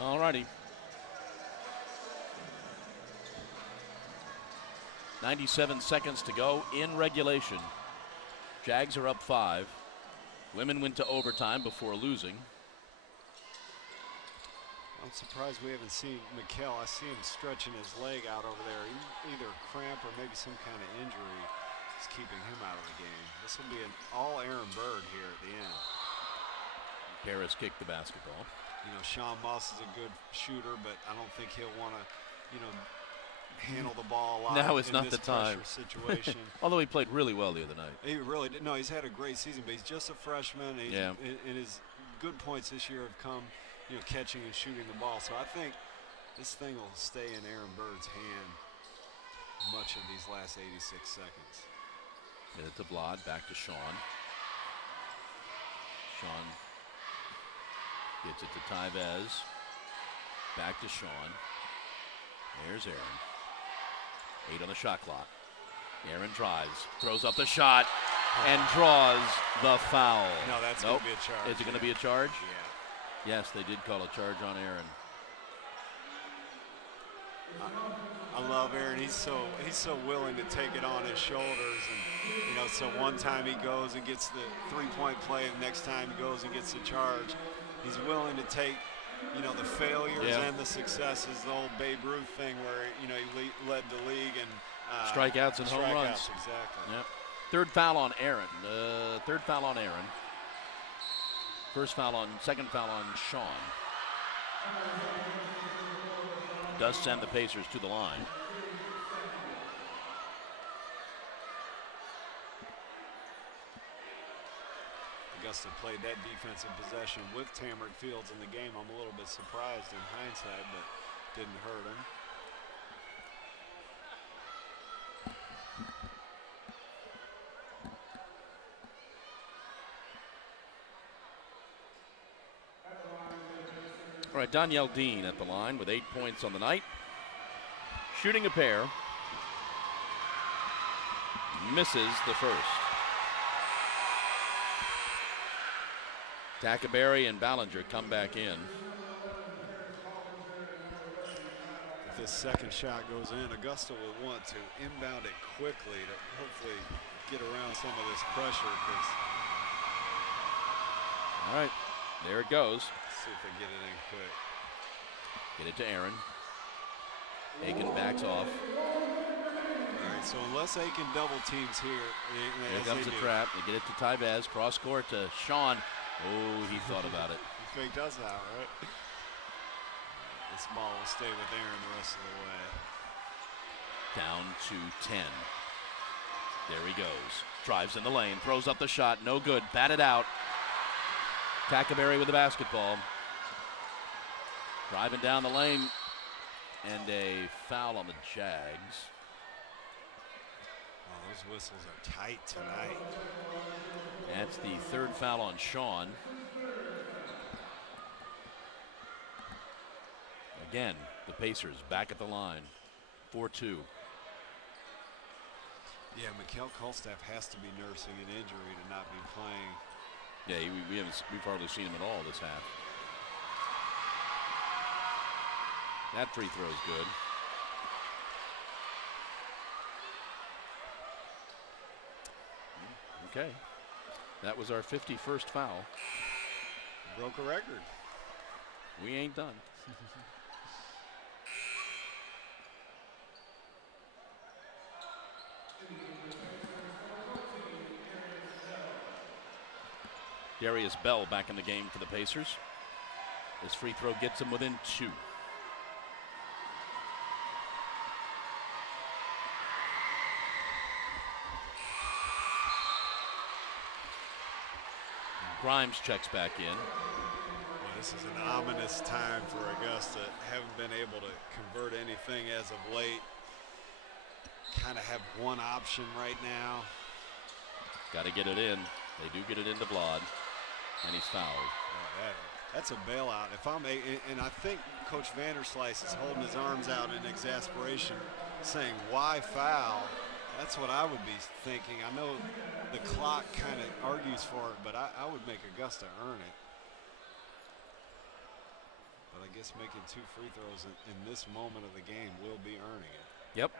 All righty. 97 seconds to go in regulation. Jags are up 5. Women went to overtime before losing. I'm surprised we haven't seen Mikkel. I see him stretching his leg out over there. Either a cramp or maybe some kind of injury is keeping him out of the game. This will be an all Aaron Bird here at the end. Paris kicked the basketball. You know, Sean Moss is a good shooter, but I don't think he'll want to, you know, handle the ball a lot. Now is in not this the time. Situation. Although he played really well the other night. He really did. No, he's had a great season, but he's just a freshman. And his good points this year have come, you know, catching and shooting the ball. So I think this thing will stay in Aaron Bird's hand much of these last 86 seconds. Get it to Blod, back to Sean. Sean gets it to Tyvez. Back to Sean. There's Aaron. 8 on the shot clock. Aaron drives, throws up the shot, and draws the foul. No, that's going to be a charge. Is it going to be a charge? Yeah. Yes, they did call a charge on Aaron. I love Aaron. He's so willing to take it on his shoulders, and you know, so one time he goes and gets the three-point play, and next time he goes and gets the charge. He's willing to take, you know, the failures and the successes. The old Babe Ruth thing where, you know, he led the league and strikeouts and home runs. Exactly. Yep. Third foul on Aaron. Second foul on Sean. Does send the Pacers to the line. Augusta played that defensive possession with Tamarick Fields in the game. I'm a little bit surprised in hindsight, but didn't hurt him. All right, Danielle Dean at the line with 8 points on the night. Shooting a pair. Misses the first. Tackaberry and Ballinger come back in. If this second shot goes in, Augusta will want to inbound it quickly to hopefully get around some of this pressure. All right, there it goes. See if they get it in quick. Get it to Aaron. Aiken backs off. All right, so unless Aiken double teams here. Here comes the trap. They get it to Tyvez. Cross court to Sean. Oh, he thought about it. He faked us out, right? This ball will stay with Aaron the rest of the way. Down to 10. There he goes. Drives in the lane. Throws up the shot. No good. Batted out. Tackaberry with the basketball. Driving down the lane. And a foul on the Jags. Oh, those whistles are tight tonight. That's the third foul on Sean. Again, the Pacers back at the line. 4-2. Yeah, Mikkel Kolstaff has to be nursing an injury to not be playing. Yeah, we've hardly seen him at all this half. That free throw is good. Okay. That was our 51st foul. Broke a record. We ain't done. Darius Bell back in the game for the Pacers. His free throw gets him within 2. Grimes checks back in. Well, this is an ominous time for Augusta. Haven't been able to convert anything as of late. Kind of have one option right now. Got to get it in. They do get it into Vlad, and he's fouled. Oh, that's a bailout. If I'm and I think Coach Vanderslice is holding his arms out in exasperation, saying, "Why foul?" That's what I would be thinking. I know the clock kind of argues for it, but I would make Augusta earn it. But I guess making 2 free throws in this moment of the game will be earning it. Yep.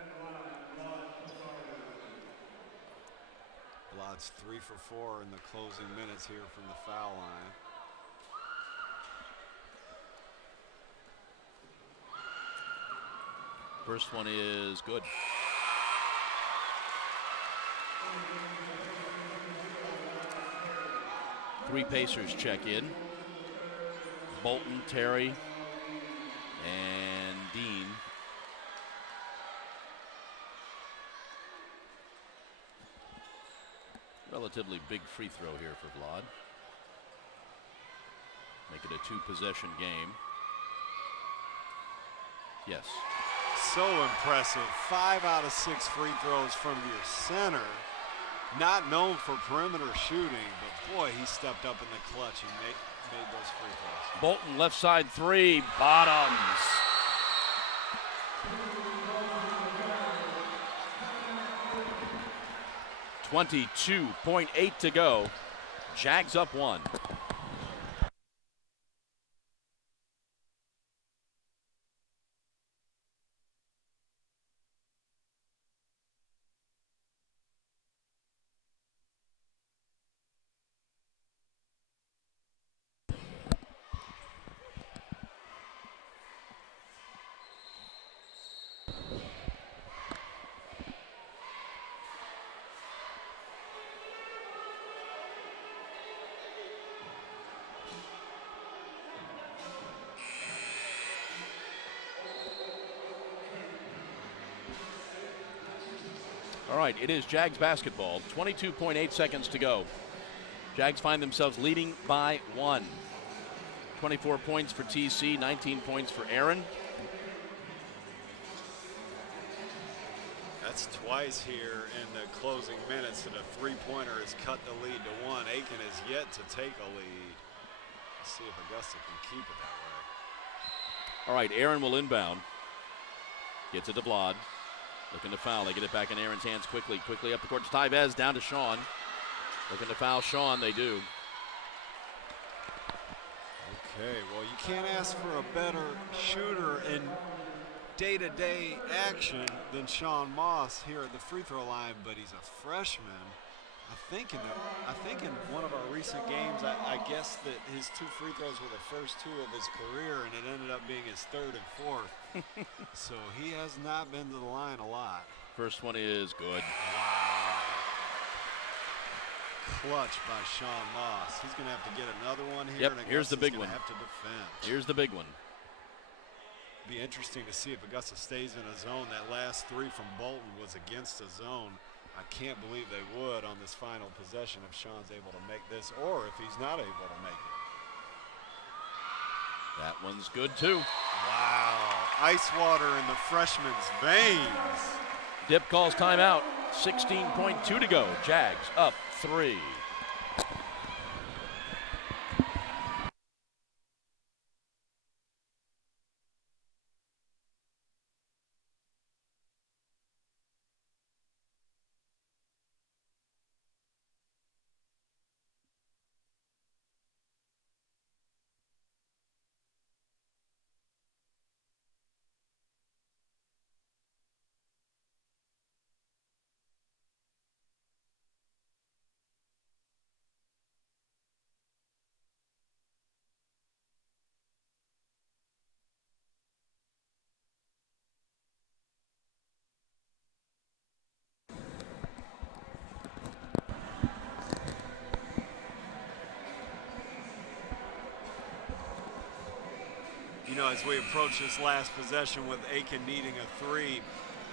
Vlad's 3 for 4 in the closing minutes here from the foul line. First one is good. Three Pacers check in. Bolton, Terry, and Dean. Relatively big free throw here for Vlad. Make it a 2-possession game. Yes. So impressive. 5 out of 6 free throws from your center. Not known for perimeter shooting, but boy, he stepped up in the clutch and made those free throws. Bolton left side 3, bottoms. .8 to go. Jags up 1. All right, it is Jags basketball. 22.8 seconds to go. Jags find themselves leading by 1. 24 points for TC, 19 points for Aaron. That's twice here in the closing minutes that a three-pointer has cut the lead to 1. Aiken has yet to take a lead. Let's see if Augusta can keep it that way. All right, Aaron will inbound. Gets it to Vlad. Looking to foul. They get it back in Aaron's hands quickly. Quickly up the court to Tevez, down to Sean. Looking to foul Sean, they do. Okay, well, you can't ask for a better shooter in day-to-day action than Sean Moss here at the free throw line, but he's a freshman. I think in one of our recent games, I guess that his 2 free throws were the first 2 of his career, and it ended up being his 3rd and 4th. So he has not been to the line a lot. First one is good. Wow. Clutch by Sean Moss. He's going to have to get another one here. Yep, and here's the big one. Have to defend. Here's the big one. Be interesting to see if Augusta stays in a zone. That last 3 from Bolton was against a zone. I can't believe they would on this final possession if Sean's able to make this, or if he's not able to make it. That one's good too. Wow, ice water in the freshman's veins. Dip calls timeout. 16.2 to go. Jags up 3. as we approach this last possession with Aiken needing a 3.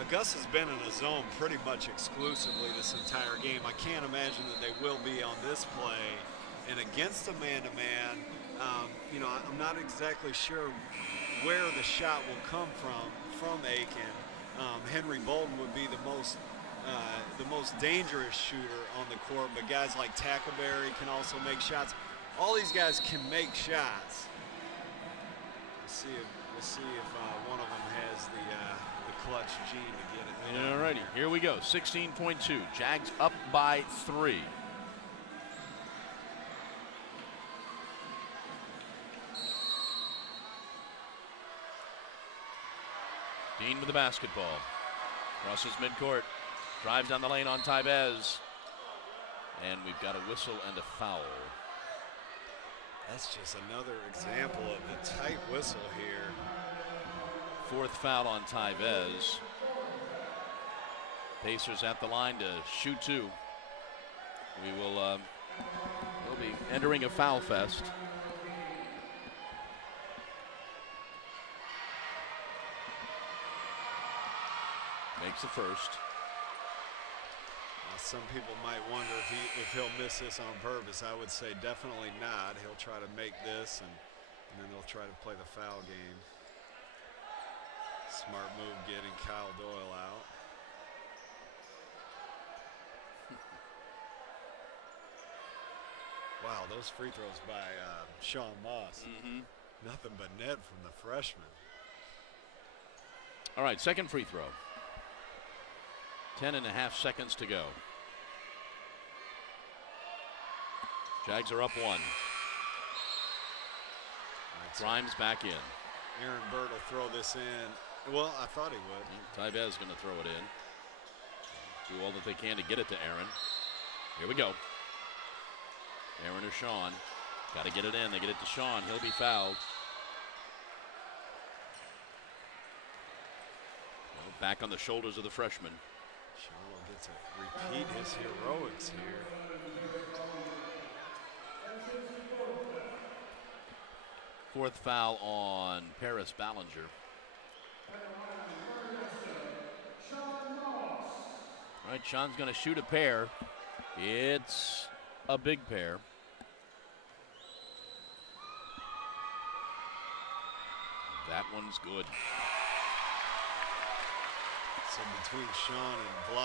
Augusta's been in a zone pretty much exclusively this entire game. I can't imagine that they will be on this play. And against a man-to-man, you know, I'm not exactly sure where the shot will come from Aiken. Henry Bolden would be the most dangerous shooter on the court, but guys like Tackleberry can also make shots. All these guys can make shots. We'll see if one of them has the clutch gene to get it. All righty, here we go. 16.2. Jags up by 3. Dean with the basketball. Crosses midcourt. Drives down the lane on Tybez. And we've got a whistle and a foul. That's just another example of the tight whistle here. 4th foul on Tybez. Pacers at the line to shoot 2. We'll be entering a foul fest. Makes the first. Some people might wonder if he'll miss this on purpose. I would say definitely not. He'll try to make this, and then they'll try to play the foul game. Smart move getting Kyle Doyle out. Wow, those free throws by Sean Moss. Nothing but net from the freshman. All right, second free throw. 10.5 seconds to go. Jags are up 1. Grimes back in. Aaron Bird will throw this in. Well, I thought he would. Tybez going to throw it in. Do all that they can to get it to Aaron. Here we go. Aaron or Sean. Got to get it in. They get it to Sean. He'll be fouled. Back on the shoulders of the freshman. Sean will get to repeat his heroics here. Fourth foul on Paris Ballinger. All right, Sean's going to shoot a pair. It's a big pair. That one's good. So between Sean and